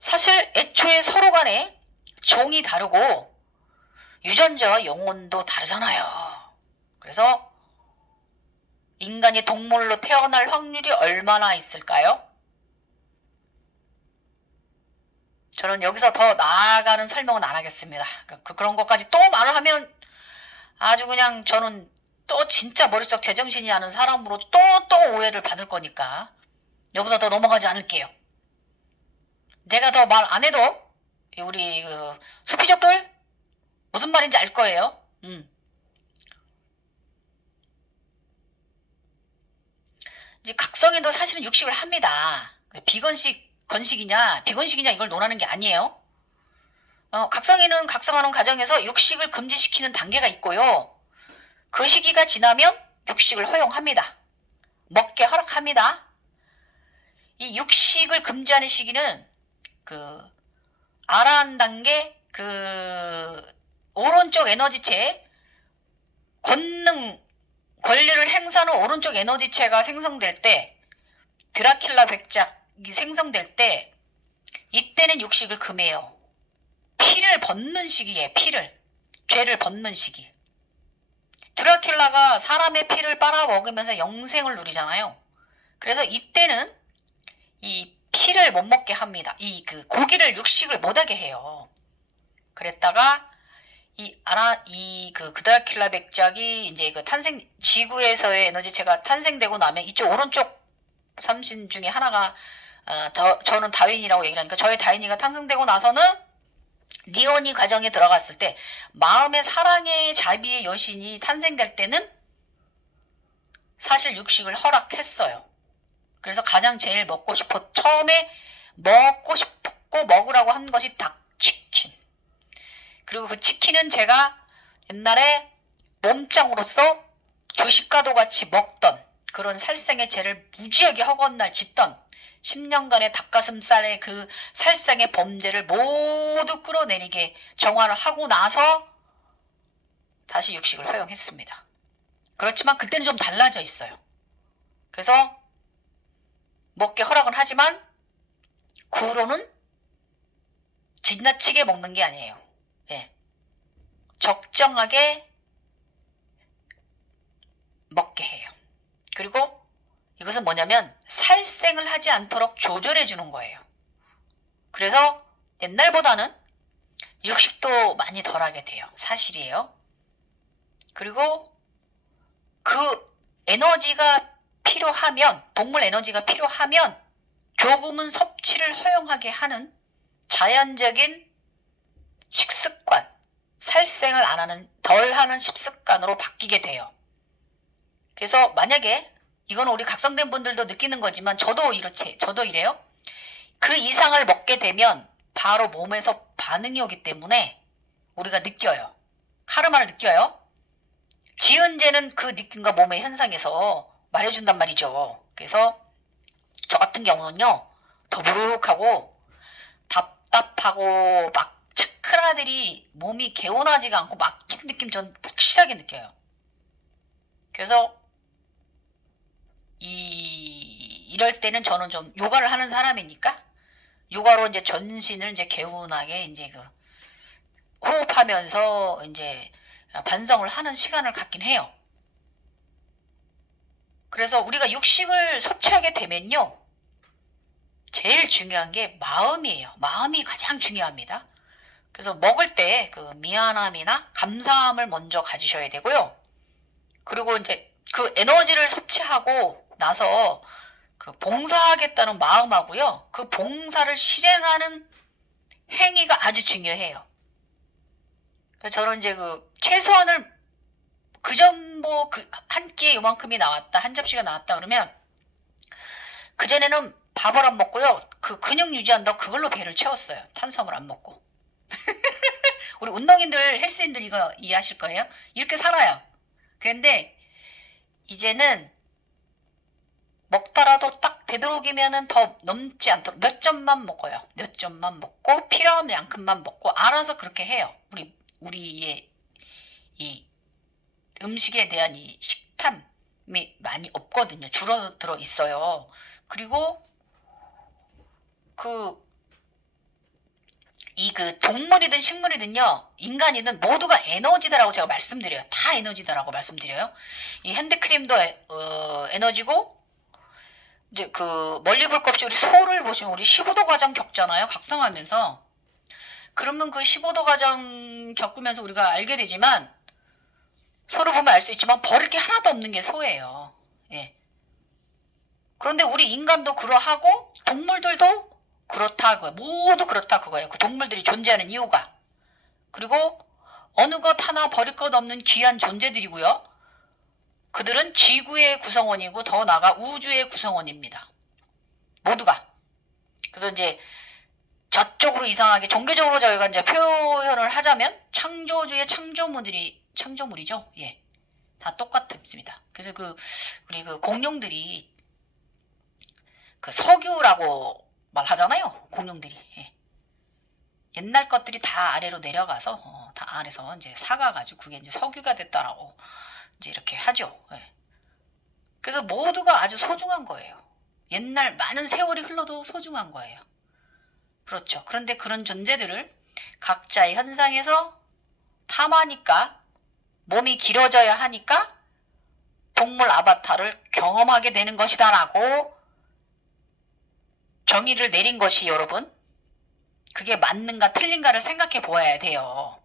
사실 애초에 서로 간에 종이 다르고 유전자와 영혼도 다르잖아요. 그래서 인간이 동물로 태어날 확률이 얼마나 있을까요? 저는 여기서 더 나아가는 설명은 안 하겠습니다. 그런 것까지 또 말을 하면 아주 그냥 저는 또 진짜 머릿속 제정신이 아는 사람으로 또 오해를 받을 거니까 여기서 더 넘어가지 않을게요. 제가 더 말 안 해도 우리 수피족들 무슨 말인지 알 거예요. 이제 각성에도 사실은 육식을 합니다. 비건식이냐 이걸 논하는 게 아니에요. 각성에는 각성하는 과정에서 육식을 금지시키는 단계가 있고요. 그 시기가 지나면 육식을 허용합니다. 먹게 허락합니다. 이 육식을 금지하는 시기는 그 아라한 단계 오른쪽 에너지체 권리를 행사하는 오른쪽 에너지체가 생성될 때, 드라큘라 백작이 생성될 때, 이때는 육식을 금해요. 피를 벗는 시기에 죄를 벗는 시기. 드라큘라가 사람의 피를 빨아먹으면서 영생을 누리잖아요. 그래서 이때는 이 피를 못 먹게 합니다. 고기를 육식을 못하게 해요. 그랬다가 드라큘라 백작이 이제 지구에서의 에너지체가 탄생되고 나면 이쪽 오른쪽 삼신 중에 하나가 저는 다윈이라고 얘기를 하니까, 저의 다윈이가 탄생되고 나서는 리오니 과정에 들어갔을 때, 마음의 사랑의 자비의 여신이 탄생될 때는 사실 육식을 허락했어요. 그래서 가장 제일 처음에 먹고 싶고 먹으라고 한 것이 닭치킨. 그리고 그 치킨은 제가 옛날에 몸짱으로서 주식과도 같이 먹던 그런 살생의 죄를 무지하게 허건날 짓던 10년간의 닭가슴살의 그 살생의 범죄를 모두 끌어내리게 정화를 하고 나서 다시 육식을 허용했습니다. 그렇지만 그때는 좀 달라져 있어요. 그래서 먹게 허락은 하지만 그 후로는 지나치게 먹는 게 아니에요. 예. 적정하게 먹게 해요. 그리고 이것은 뭐냐면 살생을 하지 않도록 조절해 주는 거예요. 그래서 옛날보다는 육식도 많이 덜하게 돼요. 사실이에요. 그리고 그 에너지가 필요하면, 동물 에너지가 필요하면 조금은 섭취를 허용하게 하는 자연적인 식습관, 살생을 안 하는, 덜 하는 식습관으로 바뀌게 돼요. 그래서 만약에 이건 우리 각성된 분들도 느끼는 거지만 저도 이래요. 그 이상을 먹게 되면 바로 몸에서 반응이 오기 때문에 우리가 느껴요. 카르마를 느껴요. 지은 죄는 그 느낌과 몸의 현상에서 말해준단 말이죠. 그래서 저 같은 경우는요, 더부룩하고 답답하고 막 차크라들이 몸이 개운하지가 않고 막히는 느낌 전 확실하게 느껴요. 그래서 이럴 때는 저는 좀 요가를 하는 사람이니까 요가로 이제 전신을 이제 개운하게 이제 호흡하면서 이제 반성을 하는 시간을 갖긴 해요. 그래서 우리가 육식을 섭취하게 되면요, 제일 중요한 게 마음이에요. 마음이 가장 중요합니다. 그래서 먹을 때 그 미안함이나 감사함을 먼저 가지셔야 되고요. 그리고 이제 그 에너지를 섭취하고 나서 그 봉사하겠다는 마음하고요, 그 봉사를 실행하는 행위가 아주 중요해요. 그래서 저는 이제 최소한을 한 끼에 요만큼이 나왔다, 한 접시가 나왔다 그러면 그전에는 밥을 안 먹고요, 그 근육 유지한다고 그걸로 배를 채웠어요. 탄수화물 안 먹고. 우리 운동인들, 헬스인들 이거 이해하실 거예요. 이렇게 살아요. 그런데 이제는 먹더라도 딱 되도록이면은 더 넘지 않도록 몇 점만 먹어요. 몇 점만 먹고 필요한 양큼만 먹고 알아서 그렇게 해요. 우리의 이 음식에 대한 이 식탐이 많이 없거든요. 줄어들어 있어요. 그리고 동물이든 식물이든요, 인간이든 모두가 에너지다라고 제가 말씀드려요. 다 에너지다라고 말씀드려요. 이 핸드크림도 에너지고, 이제 멀리 볼 것 없이 우리 소를 보시면 우리 15도 과정 겪잖아요. 각성하면서. 그러면 그 15도 과정 겪으면서 우리가 알게 되지만, 소를 보면 알 수 있지만 버릴 게 하나도 없는 게 소예요. 예. 그런데 우리 인간도 그러하고 동물들도 그렇다, 모두 그렇다 그거예요. 그 동물들이 존재하는 이유가. 그리고 어느 것 하나 버릴 것 없는 귀한 존재들이고요. 그들은 지구의 구성원이고 더 나아가 우주의 구성원입니다. 모두가. 그래서 이제 저쪽으로 이상하게 종교적으로 저희가 이제 표현을 하자면 창조주의 창조물이죠. 예. 다 똑같습니다. 그래서 우리 공룡들이 석유라고 말하잖아요. 공룡들이. 예. 옛날 것들이 다 아래로 내려가서 다 아래서 이제 사가가지고 그게 이제 석유가 됐다라고 이제 이렇게 하죠. 예. 그래서 모두가 아주 소중한 거예요. 옛날 많은 세월이 흘러도 소중한 거예요. 그렇죠. 그런데 그런 존재들을 각자의 현상에서 탐하니까 몸이 길어져야 하니까 동물 아바타를 경험하게 되는 것이다라고 정의를 내린 것이 여러분 그게 맞는가 틀린가를 생각해 보아야 돼요.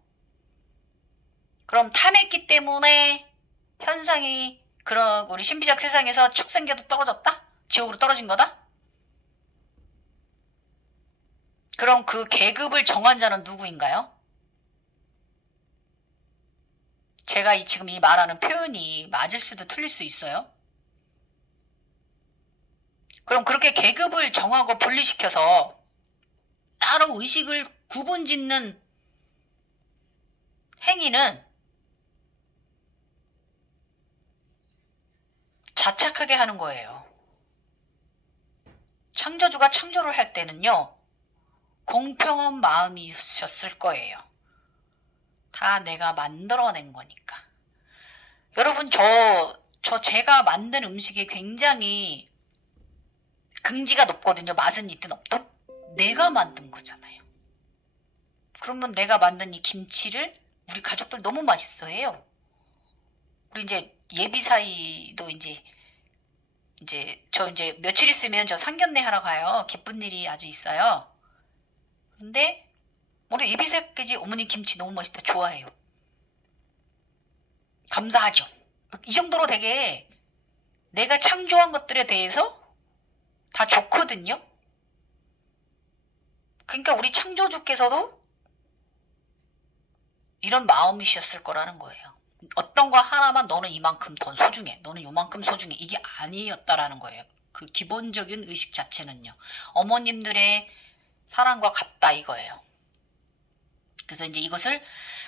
그럼 탐했기 때문에 현상이 그런 우리 신비적 세상에서 축 생겨도 떨어졌다? 지옥으로 떨어진 거다? 그럼 그 계급을 정한 자는 누구인가요? 제가 지금 이 말하는 표현이 맞을 수도 틀릴 수 있어요. 그럼 그렇게 계급을 정하고 분리시켜서 따로 의식을 구분짓는 행위는 자착하게 하는 거예요. 창조주가 창조를 할 때는요. 공평한 마음이셨을 거예요. 다 내가 만들어낸 거니까. 여러분 제가 만든 음식이 굉장히 긍지가 높거든요. 맛은 있든 없든. 내가 만든 거잖아요. 그러면 내가 만든 이 김치를 우리 가족들 너무 맛있어해요. 우리 이제 예비 사이도 이제 저 이제 며칠 있으면 저 상견례 하러 가요. 기쁜 일이 아주 있어요. 근데 우리 예비 사이까지 어머니 김치 너무 맛있다 좋아해요. 감사하죠. 이 정도로 되게 내가 창조한 것들에 대해서 다 좋거든요. 그러니까 우리 창조주께서도 이런 마음이셨을 거라는 거예요. 어떤 거 하나만 너는 이만큼 더 소중해. 너는 요만큼 소중해. 이게 아니었다라는 거예요. 그 기본적인 의식 자체는요. 어머님들의 사랑과 같다 이거예요. 그래서 이제 이것을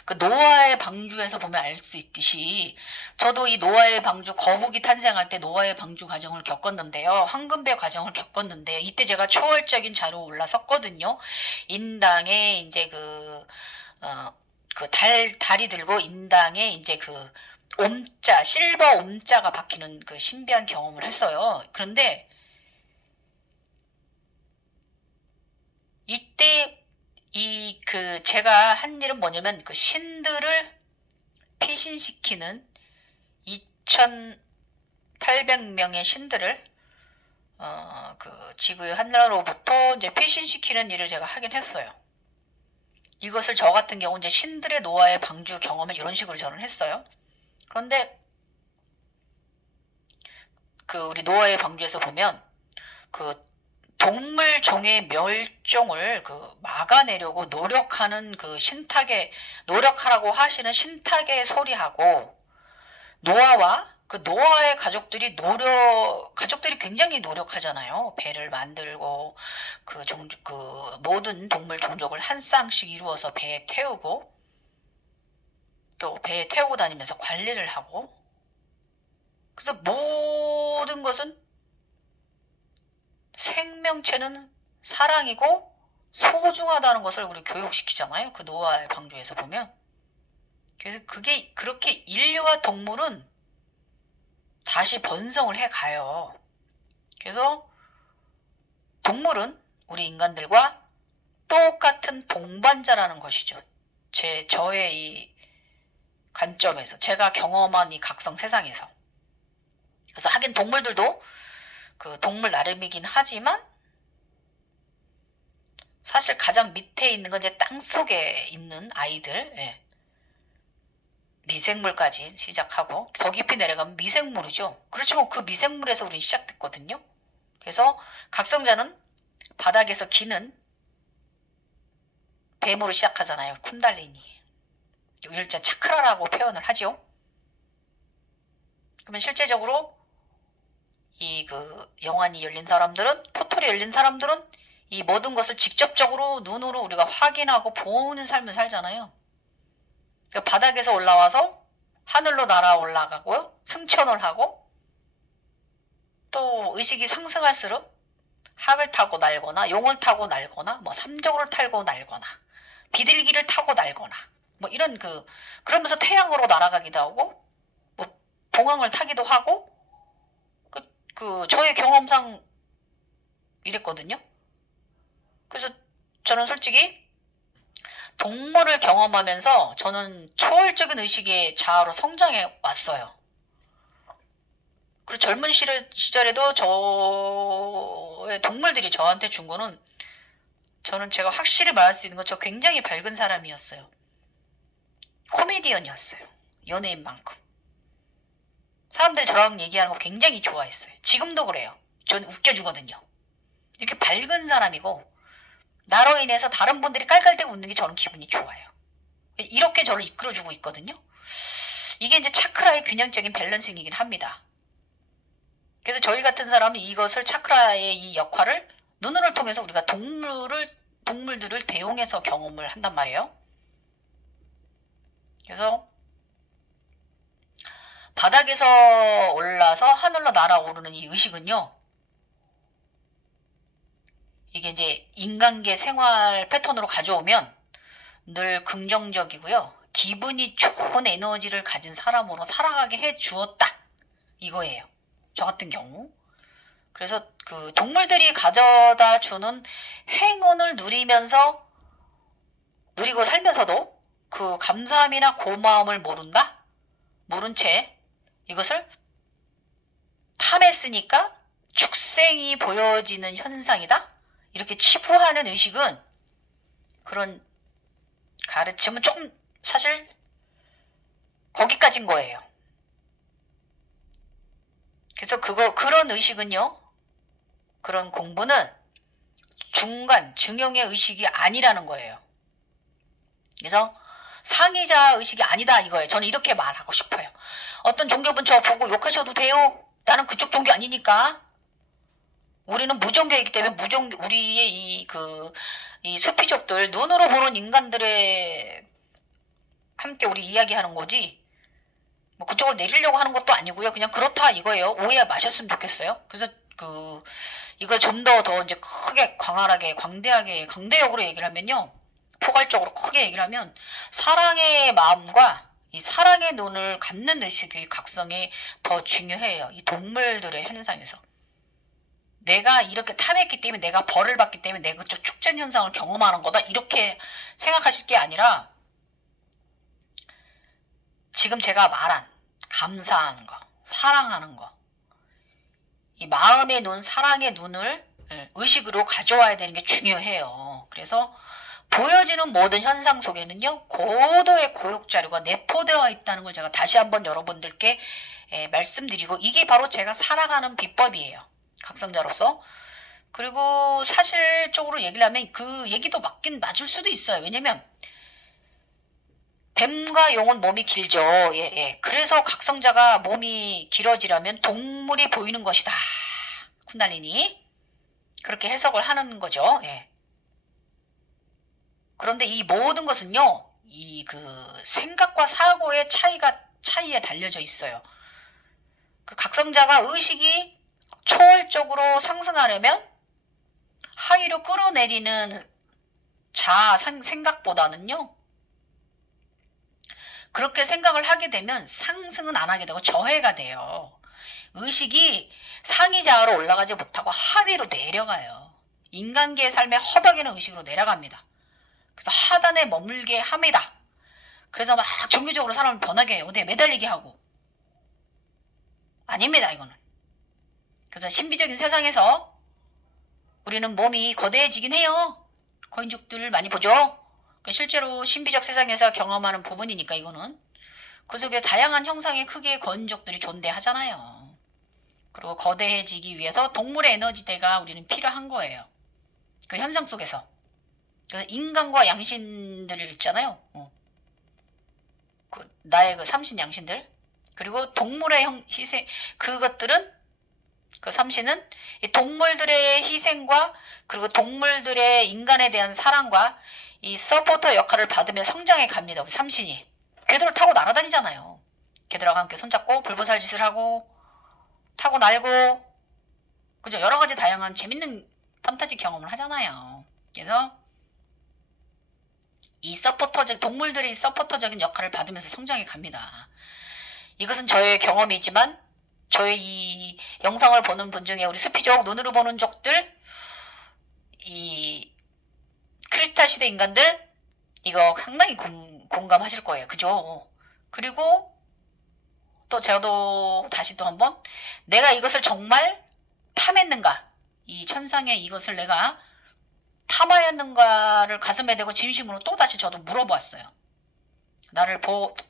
그 노아의 방주에서 보면 알 수 있듯이 저도 이 노아의 방주 거북이 탄생할 때 노아의 방주 과정을 겪었는데요. 황금배 과정을 겪었는데요. 이때 제가 초월적인 자로 올라섰거든요. 인당에 이제 달이 들고 인당에 이제 옴자, 실버 옴자가 박히는 그 신비한 경험을 했어요. 그런데 이때 제가 한 일은 뭐냐면 그 신들을 피신시키는 2,800명의 신들을 지구의 하늘로부터 이제 피신시키는 일을 제가 하긴 했어요. 이것을 저 같은 경우 이제 신들의 노아의 방주 경험을 이런 식으로 저는 했어요. 그런데 우리 노아의 방주에서 보면 동물 종의 멸종을 막아내려고 노력하는 노력하라고 하시는 신탁의 소리하고 노아와 노아의 가족들이 굉장히 노력하잖아요. 배를 만들고 모든 동물 종족을 한 쌍씩 이루어서 배에 태우고 또 배에 태우고 다니면서 관리를 하고 그래서 모든 것은 생명체는 사랑이고 소중하다는 것을 우리 교육시키잖아요. 그 노아의 방주에서 보면. 그래서 그렇게 인류와 동물은 다시 번성을 해가요. 그래서 동물은 우리 인간들과 똑같은 동반자라는 것이죠. 저의 이 관점에서 제가 경험한 이 각성 세상에서. 그래서 하긴 동물들도 동물 나름이긴 하지만 사실 가장 밑에 있는 건 이제 땅속에 있는 아이들, 예. 미생물까지 시작하고 더 깊이 내려가면 미생물이죠. 그렇지만 그 미생물에서 우리는 시작됐거든요. 그래서 각성자는 바닥에서 기는 뱀으로 시작하잖아요. 쿤달리니. 이걸 이제 차크라라고 표현을 하죠. 그러면 실제적으로 영안이 열린 사람들은, 포털이 열린 사람들은 이 모든 것을 직접적으로 눈으로 우리가 확인하고 보는 삶을 살잖아요. 그러니까 바닥에서 올라와서 하늘로 날아 올라가고요. 승천을 하고 또 의식이 상승할수록 학을 타고 날거나 용을 타고 날거나 뭐 삼적을 타고 날거나 비둘기를 타고 날거나 뭐 이런 그러면서 태양으로 날아가기도 하고 뭐 봉황을 타기도 하고 저의 경험상 이랬거든요. 그래서 저는 솔직히 동물을 경험하면서 저는 초월적인 의식의 자아로 성장해 왔어요. 그리고 젊은 시절에도 저의 동물들이 저한테 준 거는 저는 제가 확실히 말할 수 있는 건 저 굉장히 밝은 사람이었어요. 코미디언이었어요. 연예인만큼. 사람들이 저랑 얘기하는 거 굉장히 좋아했어요. 지금도 그래요. 전 웃겨주거든요. 이렇게 밝은 사람이고 나로 인해서 다른 분들이 깔깔대고 웃는 게 저는 기분이 좋아요. 이렇게 저를 이끌어주고 있거든요. 이게 이제 차크라의 균형적인 밸런싱이긴 합니다. 그래서 저희 같은 사람은 이것을 차크라의 이 역할을 눈을 통해서 우리가 동물들을 대용해서 경험을 한단 말이에요. 그래서 바닥에서 올라서 하늘로 날아오르는 이 의식은요. 이게 이제 인간계 생활 패턴으로 가져오면 늘 긍정적이고요. 기분이 좋은 에너지를 가진 사람으로 살아가게 해 주었다. 이거예요. 저 같은 경우. 그래서 동물들이 가져다 주는 행운을 누리고 살면서도 그 감사함이나 고마움을 모른 채 이것을 탐했으니까 축생이 보여지는 현상이다. 이렇게 치부하는 의식은 그런 가르침은 조금 사실 거기까진 거예요. 그래서 그런 의식은요. 그런 공부는 중형의 의식이 아니라는 거예요. 그래서 상위자 의식이 아니다 이거예요. 저는 이렇게 말하고 싶어요. 어떤 종교분 저 보고 욕하셔도 돼요. 나는 그쪽 종교 아니니까. 우리는 무종교이기 때문에 우리의 이 수피족들 눈으로 보는 인간들의 함께 우리 이야기하는 거지. 뭐 그쪽을 내리려고 하는 것도 아니고요. 그냥 그렇다 이거예요. 오해 마셨으면 좋겠어요. 그래서 이걸 좀 더 이제 크게 광대하게 강대역으로 얘기를 하면요. 포괄적으로 크게 얘기를 하면 사랑의 마음과 이 사랑의 눈을 갖는 의식의 각성이 더 중요해요. 이 동물들의 현상에서. 내가 이렇게 탐했기 때문에 내가 벌을 받기 때문에 내가 저 축전 현상을 경험하는 거다. 이렇게 생각하실 게 아니라 지금 제가 말한 감사하는 거, 사랑하는 거, 이 마음의 눈, 사랑의 눈을 의식으로 가져와야 되는 게 중요해요. 그래서 보여지는 모든 현상 속에는요, 고도의 고욕자료가 내포되어 있다는 걸 제가 다시 한번 여러분들께 말씀드리고, 이게 바로 제가 살아가는 비법이에요. 각성자로서. 그리고 사실적으로 얘기를 하면 그 얘기도 맞을 수도 있어요. 왜냐면 뱀과 용은 몸이 길죠. 예. 그래서 각성자가 몸이 길어지려면 동물이 보이는 것이다. 쿤달리니. 그렇게 해석을 하는 거죠. 예. 그런데 이 모든 것은요, 생각과 사고의 차이에 달려져 있어요. 그 각성자가 의식이 초월적으로 상승하려면 하위로 끌어내리는 생각보다는요, 그렇게 생각을 하게 되면 상승은 안 하게 되고 저해가 돼요. 의식이 상위자아로 올라가지 못하고 하위로 내려가요. 인간계의 삶의 허덕이는 의식으로 내려갑니다. 그래서 하단에 머물게 합니다. 그래서 막 종교적으로 사람을 변하게 해요. 어디에 매달리게 하고. 아닙니다, 이거는. 그래서 신비적인 세상에서 우리는 몸이 거대해지긴 해요. 거인족들 많이 보죠? 실제로 신비적 세상에서 경험하는 부분이니까 이거는. 그 속에 다양한 형상의 크기의 거인족들이 존재하잖아요. 그리고 거대해지기 위해서 동물의 에너지대가 우리는 필요한 거예요. 그 현상 속에서. 인간과 양신들 있잖아요. 나의 삼신 양신들. 그리고 동물의 희생, 그것들은, 그 삼신은 이 동물들의 희생과 그리고 동물들의 인간에 대한 사랑과 이 서포터 역할을 받으며 성장해 갑니다. 우리 삼신이. 궤도를 타고 날아다니잖아요. 걔들하고 함께 손잡고 불보살 짓을 하고 타고 날고 그죠? 여러 가지 다양한 재밌는 판타지 경험을 하잖아요. 그래서 이 동물들이 서포터적인 역할을 받으면서 성장해 갑니다. 이것은 저의 경험이지만 저의 이 영상을 보는 분 중에 우리 스피족, 눈으로 보는 족들, 이 크리스탈 시대 인간들 이거 상당히 공감하실 거예요. 그죠? 그리고 또 저도 다시 또 한번 내가 이것을 정말 탐했는가? 이 천상의 이것을 내가 탐하였는가를 가슴에 대고 진심으로 또다시 저도 물어보았어요. 나를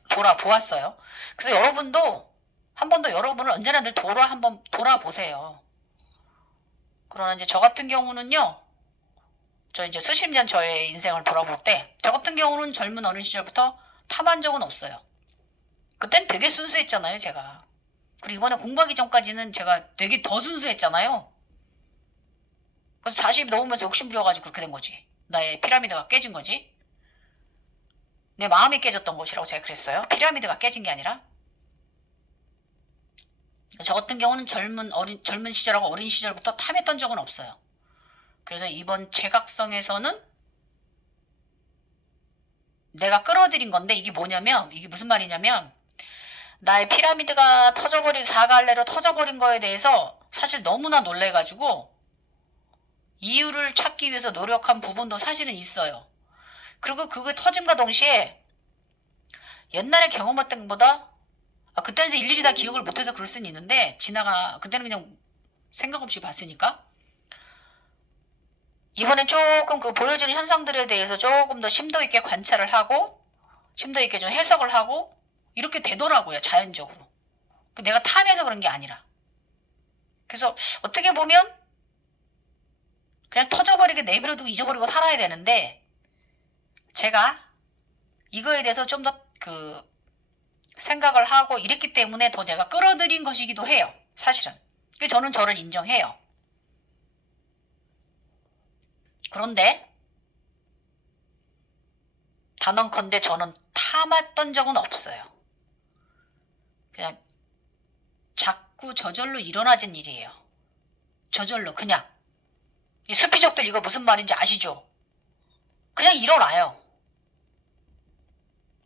돌아보았어요. 그래서 여러분도 한 번 더 여러분을 언제나 늘 한번 돌아보세요. 그러나 이제 저 같은 경우는요, 저 이제 수십 년 저의 인생을 돌아볼 때, 저 같은 경우는 젊은 어린 시절부터 탐한 적은 없어요. 그땐 되게 순수했잖아요, 제가. 그리고 이번에 공부하기 전까지는 제가 되게 더 순수했잖아요. 그래서 40이 넘으면서 욕심 부려가지고 그렇게 된 거지. 나의 피라미드가 깨진 거지. 내 마음이 깨졌던 것이라고 제가 그랬어요. 피라미드가 깨진 게 아니라. 저 같은 경우는 젊은 시절하고 어린 시절부터 탐했던 적은 없어요. 그래서 이번 제각성에서는 내가 끌어들인 건데 이게 뭐냐면, 이게 무슨 말이냐면, 나의 피라미드가 사갈래로 터져버린 거에 대해서 사실 너무나 놀래가지고 이유를 찾기 위해서 노력한 부분도 사실은 있어요. 그리고 그게 터짐과 동시에 옛날에 경험했던 것보다 그때는 일일이 다 기억을 못해서 그럴 수는 있는데 그때는 그냥 생각 없이 봤으니까 이번엔 조금 그 보여지는 현상들에 대해서 조금 더 심도 있게 관찰을 하고 심도 있게 좀 해석을 하고 이렇게 되더라고요. 자연적으로. 내가 탐해서 그런 게 아니라. 그래서 어떻게 보면 그냥 터져버리게 내버려두고 잊어버리고 살아야 되는데 제가 이거에 대해서 좀 더 생각을 하고 이랬기 때문에 더 제가 끌어들인 것이기도 해요. 사실은. 저는 저를 인정해요. 그런데 단언컨대 저는 탐했던 적은 없어요. 그냥 자꾸 저절로 일어나진 일이에요. 저절로 그냥. 이 스피족들 이거 무슨 말인지 아시죠? 그냥 일어나요.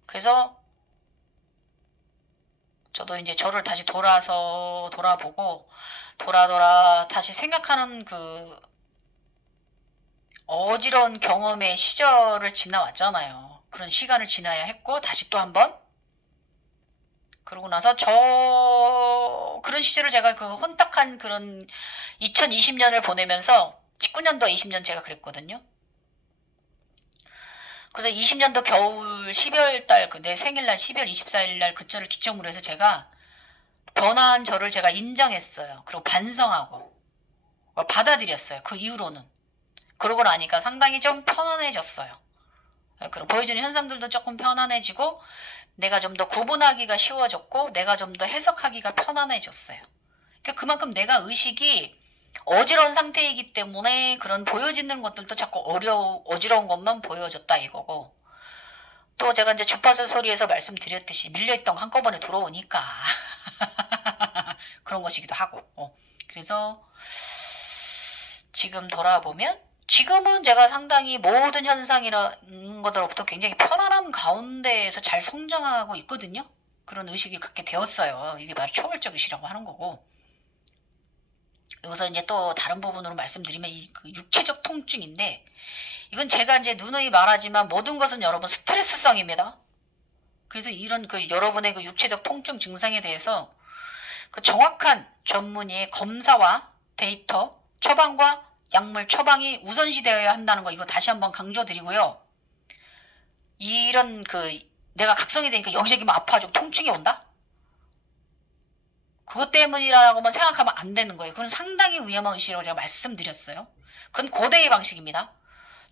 그래서 저도 이제 저를 다시 돌아보고 다시 생각하는 그 어지러운 경험의 시절을 지나왔잖아요. 그런 시간을 지나야 했고 다시 또 한번 그러고 나서 그런 시절을 제가 그 혼탁한 그런 2020년을 보내면서 19년도 20년 제가 그랬거든요. 그래서 20년도 겨울 12월 달 내 생일날 12월 24일 날 그절을 기점으로 해서 제가 변화한 저를 제가 인정했어요. 그리고 반성하고 받아들였어요. 그 이후로는. 그러고 나니까 상당히 좀 편안해졌어요. 그리고 보여주는 현상들도 조금 편안해지고 내가 좀 더 구분하기가 쉬워졌고 내가 좀 더 해석하기가 편안해졌어요. 그러니까 그만큼 내가 의식이 어지러운 상태이기 때문에 그런 보여지는 것들도 자꾸 어지러운 것만 보여졌다 이거고 또 제가 이제 주파수 소리에서 말씀드렸듯이 밀려있던 거 한꺼번에 들어오니까 그런 것이기도 하고 그래서 지금 돌아보면 지금은 제가 상당히 모든 현상이라는 것들로부터 굉장히 편안한 가운데에서 잘 성장하고 있거든요. 그런 의식이 갖게 되었어요. 이게 바로 초월적 의식이라고 하는 거고 여기서 이제 또 다른 부분으로 말씀드리면 그 육체적 통증인데 이건 제가 이제 누누이 말하지만 모든 것은 여러분 스트레스성입니다. 그래서 이런 여러분의 그 육체적 통증 증상에 대해서 그 정확한 전문의의 검사와 데이터, 처방과 약물 처방이 우선시되어야 한다는 거 이거 다시 한번 강조드리고요. 이런 내가 각성이 되니까 여기저기만 아파가지고 통증이 온다? 그것 때문이라고만 생각하면 안 되는 거예요. 그건 상당히 위험한 의식이라고 제가 말씀드렸어요. 그건 고대의 방식입니다.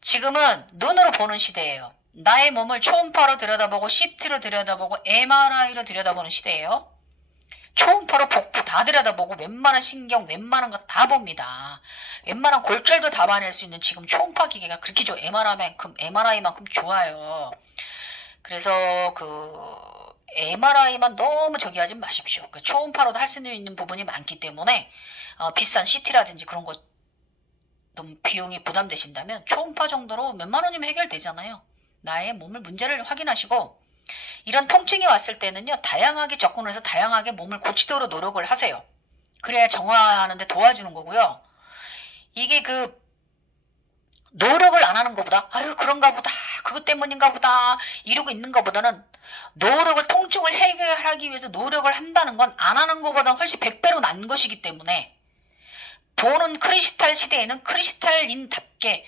지금은 눈으로 보는 시대예요. 나의 몸을 초음파로 들여다보고 CT로 들여다보고 MRI로 들여다보는 시대예요. 초음파로 복부 다 들여다보고 웬만한 신경 웬만한 거 다 봅니다. 웬만한 골절도 담아낼 수 있는 지금 초음파 기계가 그렇게 MRI만큼 좋아요. 그래서 MRI만 너무 저기 하지 마십시오. 초음파로도 할 수 있는 부분이 많기 때문에 비싼 CT라든지 그런 거 너무 비용이 부담되신다면 초음파 정도로 몇만 원이면 해결되잖아요. 나의 몸을 문제를 확인하시고 이런 통증이 왔을 때는요. 다양하게 접근을 해서 다양하게 몸을 고치도록 노력을 하세요. 그래야 정화하는데 도와주는 거고요. 이게 노력을 안 하는 것보다 아유 그런가 보다 그것 때문인가 보다 이러고 있는 것보다는 노력을 통증을 해결하기 위해서 노력을 한다는 건 안 하는 것보다 훨씬 100배로 난 것이기 때문에 보는 크리스탈 시대에는 크리스탈인답게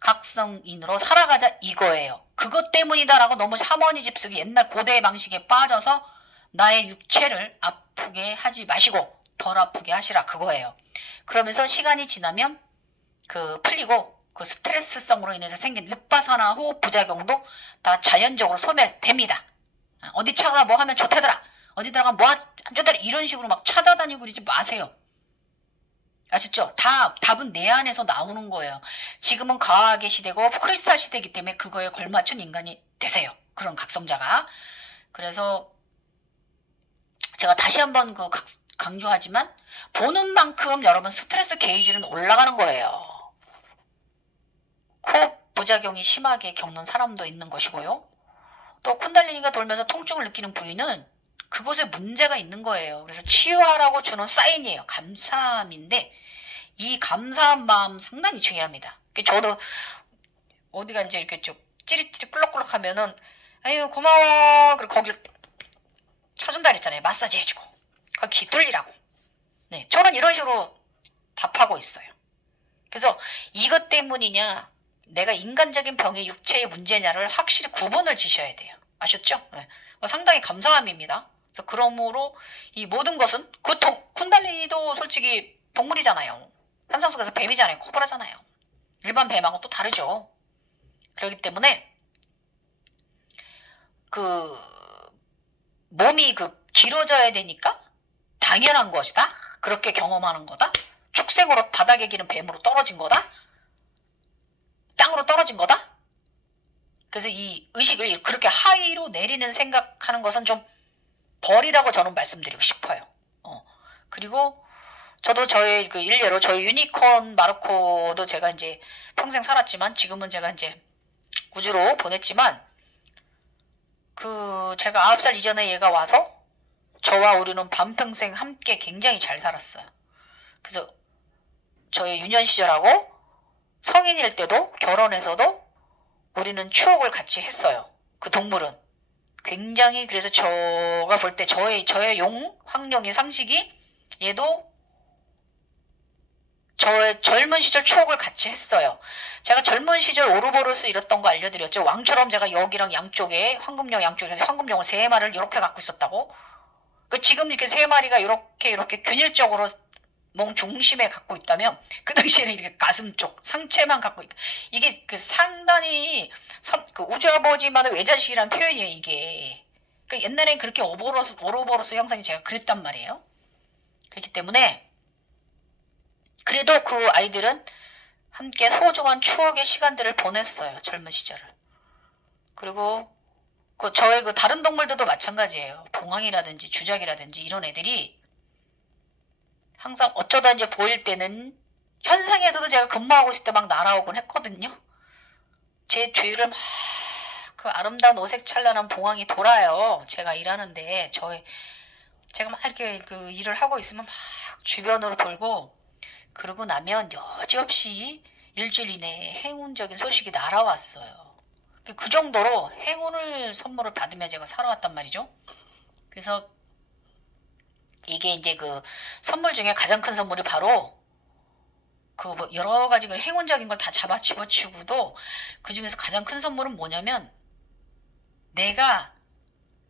각성인으로 살아가자 이거예요. 그것 때문이다라고 너무 샤머니즘 속의 옛날 고대 방식에 빠져서 나의 육체를 아프게 하지 마시고 덜 아프게 하시라 그거예요. 그러면서 시간이 지나면 풀리고 그 스트레스성으로 인해서 생긴 윗바사나 호흡 부작용도 다 자연적으로 소멸됩니다. 어디 찾아 뭐 하면 좋다더라. 어디 들어가면 뭐 안 좋다더라. 이런 식으로 막 찾아다니고 그러지 마세요. 아셨죠? 답은 내 안에서 나오는 거예요. 지금은 과학의 시대고 크리스탈 시대이기 때문에 그거에 걸맞춘 인간이 되세요. 그런 각성자가. 그래서 제가 다시 한번 강조하지만 보는 만큼 여러분 스트레스 게이지는 올라가는 거예요. 호흡 부작용이 심하게 겪는 사람도 있는 것이고요. 또 쿤달리니가 돌면서 통증을 느끼는 부위는 그곳에 문제가 있는 거예요. 그래서 치유하라고 주는 사인이에요. 감사함인데 이 감사한 마음 상당히 중요합니다. 저도 어디가 이제 이렇게 좀 찌릿찌릿 꿀럭꿀럭 하면은 아유 고마워 그리고 거길 쳐준다 그랬잖아요. 마사지 해주고 거기 귀 뚫리라고. 네, 저는 이런 식으로 답하고 있어요. 그래서 이것 때문이냐 내가 인간적인 병의 육체의 문제냐를 확실히 구분을 지셔야 돼요. 아셨죠? 네. 상당히 감사함입니다. 그래서 그러므로 이 모든 것은 쿤달리니도 솔직히 동물이잖아요. 현상 속에서 뱀이잖아요. 코브라잖아요. 일반 뱀하고 또 다르죠. 그렇기 때문에 몸이 길어져야 되니까 당연한 것이다. 그렇게 경험하는 거다. 축생으로 바닥에 기는 뱀으로 떨어진 거다. 땅으로 떨어진 거다. 그래서 이 의식을 그렇게 하이로 내리는 생각하는 것은 좀 버리라고 저는 말씀드리고 싶어요. 그리고 저도 저의 일례로 저희 유니콘 마르코도 제가 이제 평생 살았지만 지금은 제가 이제 우주로 보냈지만 제가 9살 이전에 얘가 와서 저와 우리는 반평생 함께 굉장히 잘 살았어요. 그래서 저의 유년 시절하고 성인일 때도 결혼해서도 우리는 추억을 같이 했어요. 그 동물은 굉장히 그래서 제가 볼 때 저의 황룡의 상식이 얘도 저의 젊은 시절 추억을 같이 했어요. 제가 젊은 시절 오르보로스 이랬던 거 알려드렸죠. 왕처럼 제가 여기랑 양쪽에 황금룡 양쪽에 황금룡을 3마리를 이렇게 갖고 있었다고. 지금 이렇게 3마리가 이렇게 균일적으로 몸 중심에 갖고 있다면 그 당시에는 이렇게 가슴 쪽 상체만 갖고 있다. 이게 상당히 우주 아버지만의 외자식이라는 표현이에요. 이게 옛날엔 그렇게 오로보로스 형상이 제가 그랬단 말이에요. 그렇기 때문에 그래도 그 아이들은 함께 소중한 추억의 시간들을 보냈어요. 젊은 시절을. 그리고 저의 다른 동물들도 마찬가지예요. 봉황이라든지 주작이라든지 이런 애들이 항상 어쩌다 이제 보일 때는 현상에서도 제가 근무하고 있을 때 막 날아오곤 했거든요. 제 주위를 막 아름다운 오색 찬란한 봉황이 돌아요. 제가 일하는데 제가 막 이렇게 일을 하고 있으면 막 주변으로 돌고 그러고 나면 여지없이 일주일 이내에 행운적인 소식이 날아왔어요. 그 정도로 행운을 선물을 받으며 제가 살아왔단 말이죠. 그래서 이게 이제 선물 중에 가장 큰 선물이 바로 여러 가지 행운적인 걸 다 잡아 집어치우고도 그 중에서 가장 큰 선물은 뭐냐면 내가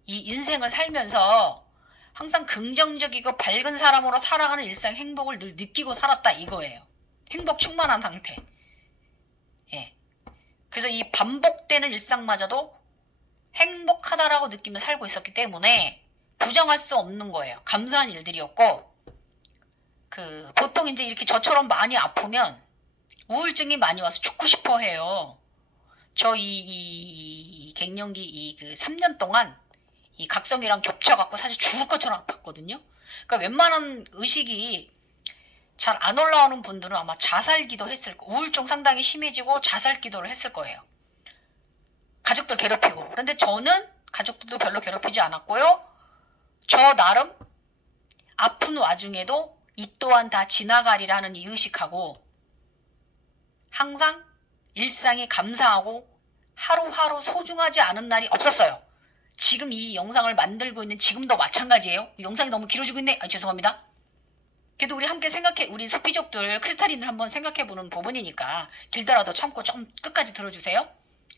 이 인생을 살면서 항상 긍정적이고 밝은 사람으로 살아가는 일상 행복을 늘 느끼고 살았다 이거예요. 행복 충만한 상태. 예. 그래서 이 반복되는 일상마저도 행복하다라고 느끼며 살고 있었기 때문에 부정할 수 없는 거예요. 감사한 일들이었고 보통 이제 이렇게 저처럼 많이 아프면 우울증이 많이 와서 죽고 싶어 해요. 저 이 갱년기 3년 동안 이 각성이랑 겹쳐갖고 사실 죽을 것처럼 아팠거든요. 그러니까 웬만한 의식이 잘 안 올라오는 분들은 아마 자살 기도했을 거, 우울증 상당히 심해지고 자살 기도를 했을 거예요. 가족들 괴롭히고. 그런데 저는 가족들도 별로 괴롭히지 않았고요. 저 나름 아픈 와중에도 이 또한 다 지나가리라는 이 의식하고 항상 일상이 감사하고 하루하루 소중하지 않은 날이 없었어요. 지금 이 영상을 만들고 있는 지금도 마찬가지예요. 영상이 너무 길어지고 있네. 죄송합니다. 그래도 우리 함께 생각해, 우리 수피족들, 크리스탈인들 한번 생각해보는 부분이니까 길더라도 참고 좀 끝까지 들어주세요.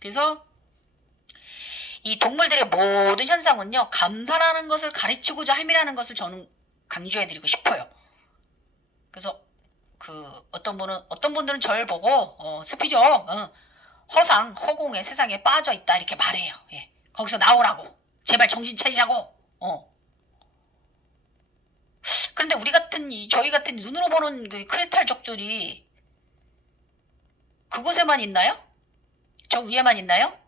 그래서 이 동물들의 모든 현상은요, 감사라는 것을 가르치고자 함이라는 것을 저는 강조해드리고 싶어요. 그래서 어떤 분들은 저를 보고 수피족 허상 허공의 세상에 빠져 있다 이렇게 말해요. 예. 거기서 나오라고, 제발 정신 차리라고. 그런데 저희 같은 눈으로 보는 그 크리스탈족들이 그곳에만 있나요? 저 위에만 있나요?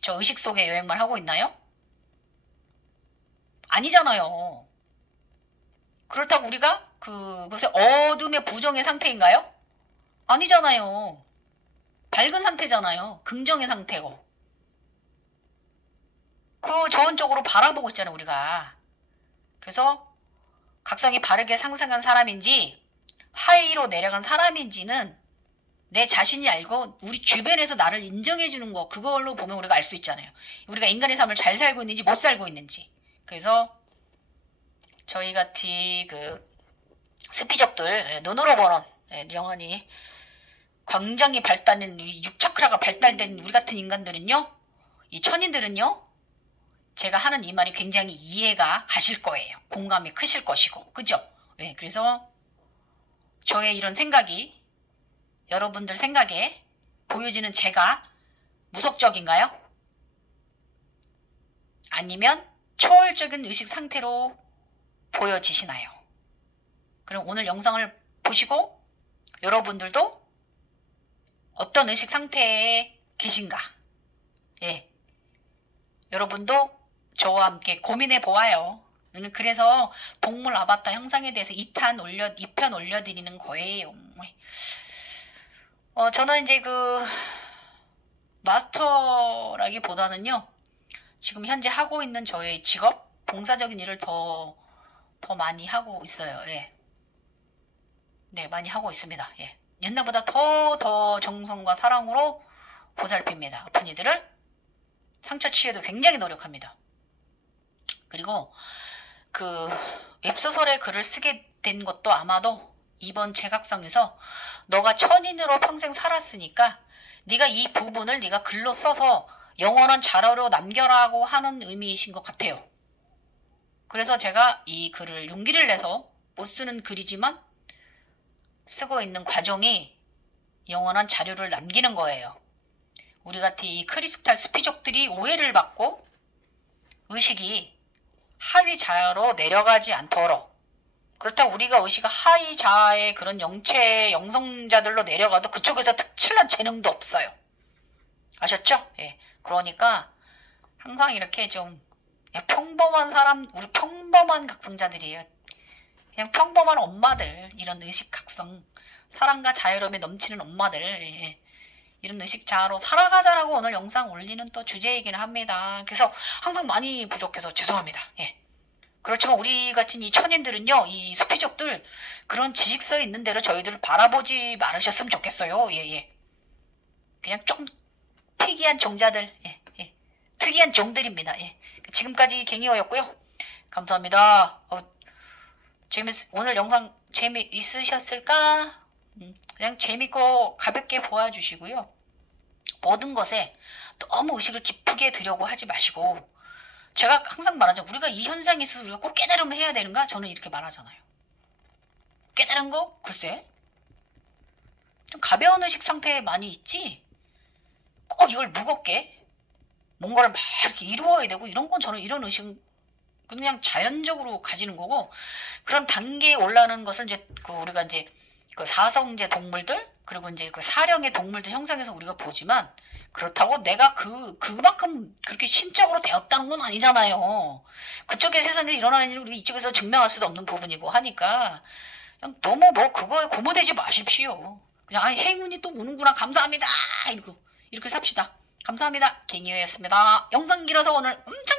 저 의식 속의 여행만 하고 있나요? 아니잖아요. 그렇다고 우리가 그것의 어둠의 부정의 상태인가요? 아니잖아요. 밝은 상태잖아요. 긍정의 상태고. 그 좋은 쪽으로 바라보고 있잖아요, 우리가. 그래서 각성이 바르게 상승한 사람인지 하이로 내려간 사람인지는 내 자신이 알고 우리 주변에서 나를 인정해주는 거, 그걸로 보면 우리가 알 수 있잖아요. 우리가 인간의 삶을 잘 살고 있는지 못 살고 있는지. 그래서 저희 같이 스피족들 눈으로 보는 영원히 굉장히 발달된 6차크라가 발달된 우리 같은 인간들은요, 이 천인들은요, 제가 하는 이 말이 굉장히 이해가 가실 거예요. 공감이 크실 것이고, 그죠? 네, 그래서 저의 이런 생각이 여러분들 생각에 보여지는 제가 무속적인가요? 아니면 초월적인 의식 상태로 보여지시나요? 그럼 오늘 영상을 보시고 여러분들도 어떤 의식 상태에 계신가? 예, 여러분도 저와 함께 고민해 보아요. 그래서 동물 아바타 형상에 대해서 2편 올려드리는 거예요. 저는 이제 마스터라기보다는요, 지금 현재 하고 있는 저의 직업, 봉사적인 일을 더 많이 하고 있어요. 예. 네, 많이 하고 있습니다. 예. 옛날보다 더 정성과 사랑으로 보살핍니다. 아픈 이들을. 상처 치유에도 굉장히 노력합니다. 그리고 웹소설에 글을 쓰게 된 것도 아마도 이번 제각성에서 너가 천인으로 평생 살았으니까 네가 이 부분을 네가 글로 써서 영원한 자료로 남겨라고 하는 의미이신 것 같아요. 그래서 제가 이 글을 용기를 내서 못 쓰는 글이지만 쓰고 있는 과정이 영원한 자료를 남기는 거예요. 우리 같은 이 크리스탈 스피족들이 오해를 받고 의식이 하위 자아로 내려가지 않도록, 그렇다고 우리가 의식이 하위 자아의 그런 영성자들로 내려가도 그쪽에서 특출난 재능도 없어요. 아셨죠? 예. 그러니까 항상 이렇게 좀 평범한 사람, 우리 평범한 각성자들이에요. 그냥 평범한 엄마들, 이런 의식 각성, 사랑과 자유로움에 넘치는 엄마들, 예. 이런 의식 자아로 살아가자라고 오늘 영상 올리는 또 주제이기는 합니다. 그래서 항상 많이 부족해서 죄송합니다. 예. 그렇지만 우리 같은 이 천인들은요, 이 수피족들 그런 지식서에 있는 대로 저희들을 바라보지 말으셨으면 좋겠어요. 예. 그냥 좀 특이한 종자들, 예. 특이한 종들입니다. 예. 지금까지 갱이어였고요. 감사합니다. 오늘 영상 재미있으셨을까? 그냥 재밌고 가볍게 보아주시고요. 모든 것에 너무 의식을 깊게 들여고 하지 마시고, 제가 항상 말하죠. 우리가 이 현상에 있어서 우리가 꼭 깨달음을 해야 되는가? 저는 이렇게 말하잖아요. 깨달은 거? 글쎄. 좀 가벼운 의식 상태에 많이 있지? 꼭 이걸 무겁게 뭔가를 막 이렇게 이루어야 되고 이런 건 저는 이런 의식은 그냥 자연적으로 가지는 거고, 그런 단계에 올라가는 것을 이제 우리가 이제 사성제 동물들, 그리고 이제 그 사령의 동물들 형상에서 우리가 보지만 그렇다고 내가 그만큼 그렇게 신적으로 되었다는 건 아니잖아요. 그쪽의 세상에 일어나는 일을 우리 이쪽에서 증명할 수도 없는 부분이고 하니까 그냥 너무 뭐 그거에 고무되지 마십시오. 그냥 아니 행운이 또 오는구나 감사합니다 이러고 이렇게 삽시다. 감사합니다. 갱이였습니다. 영상 길어서 오늘 엄청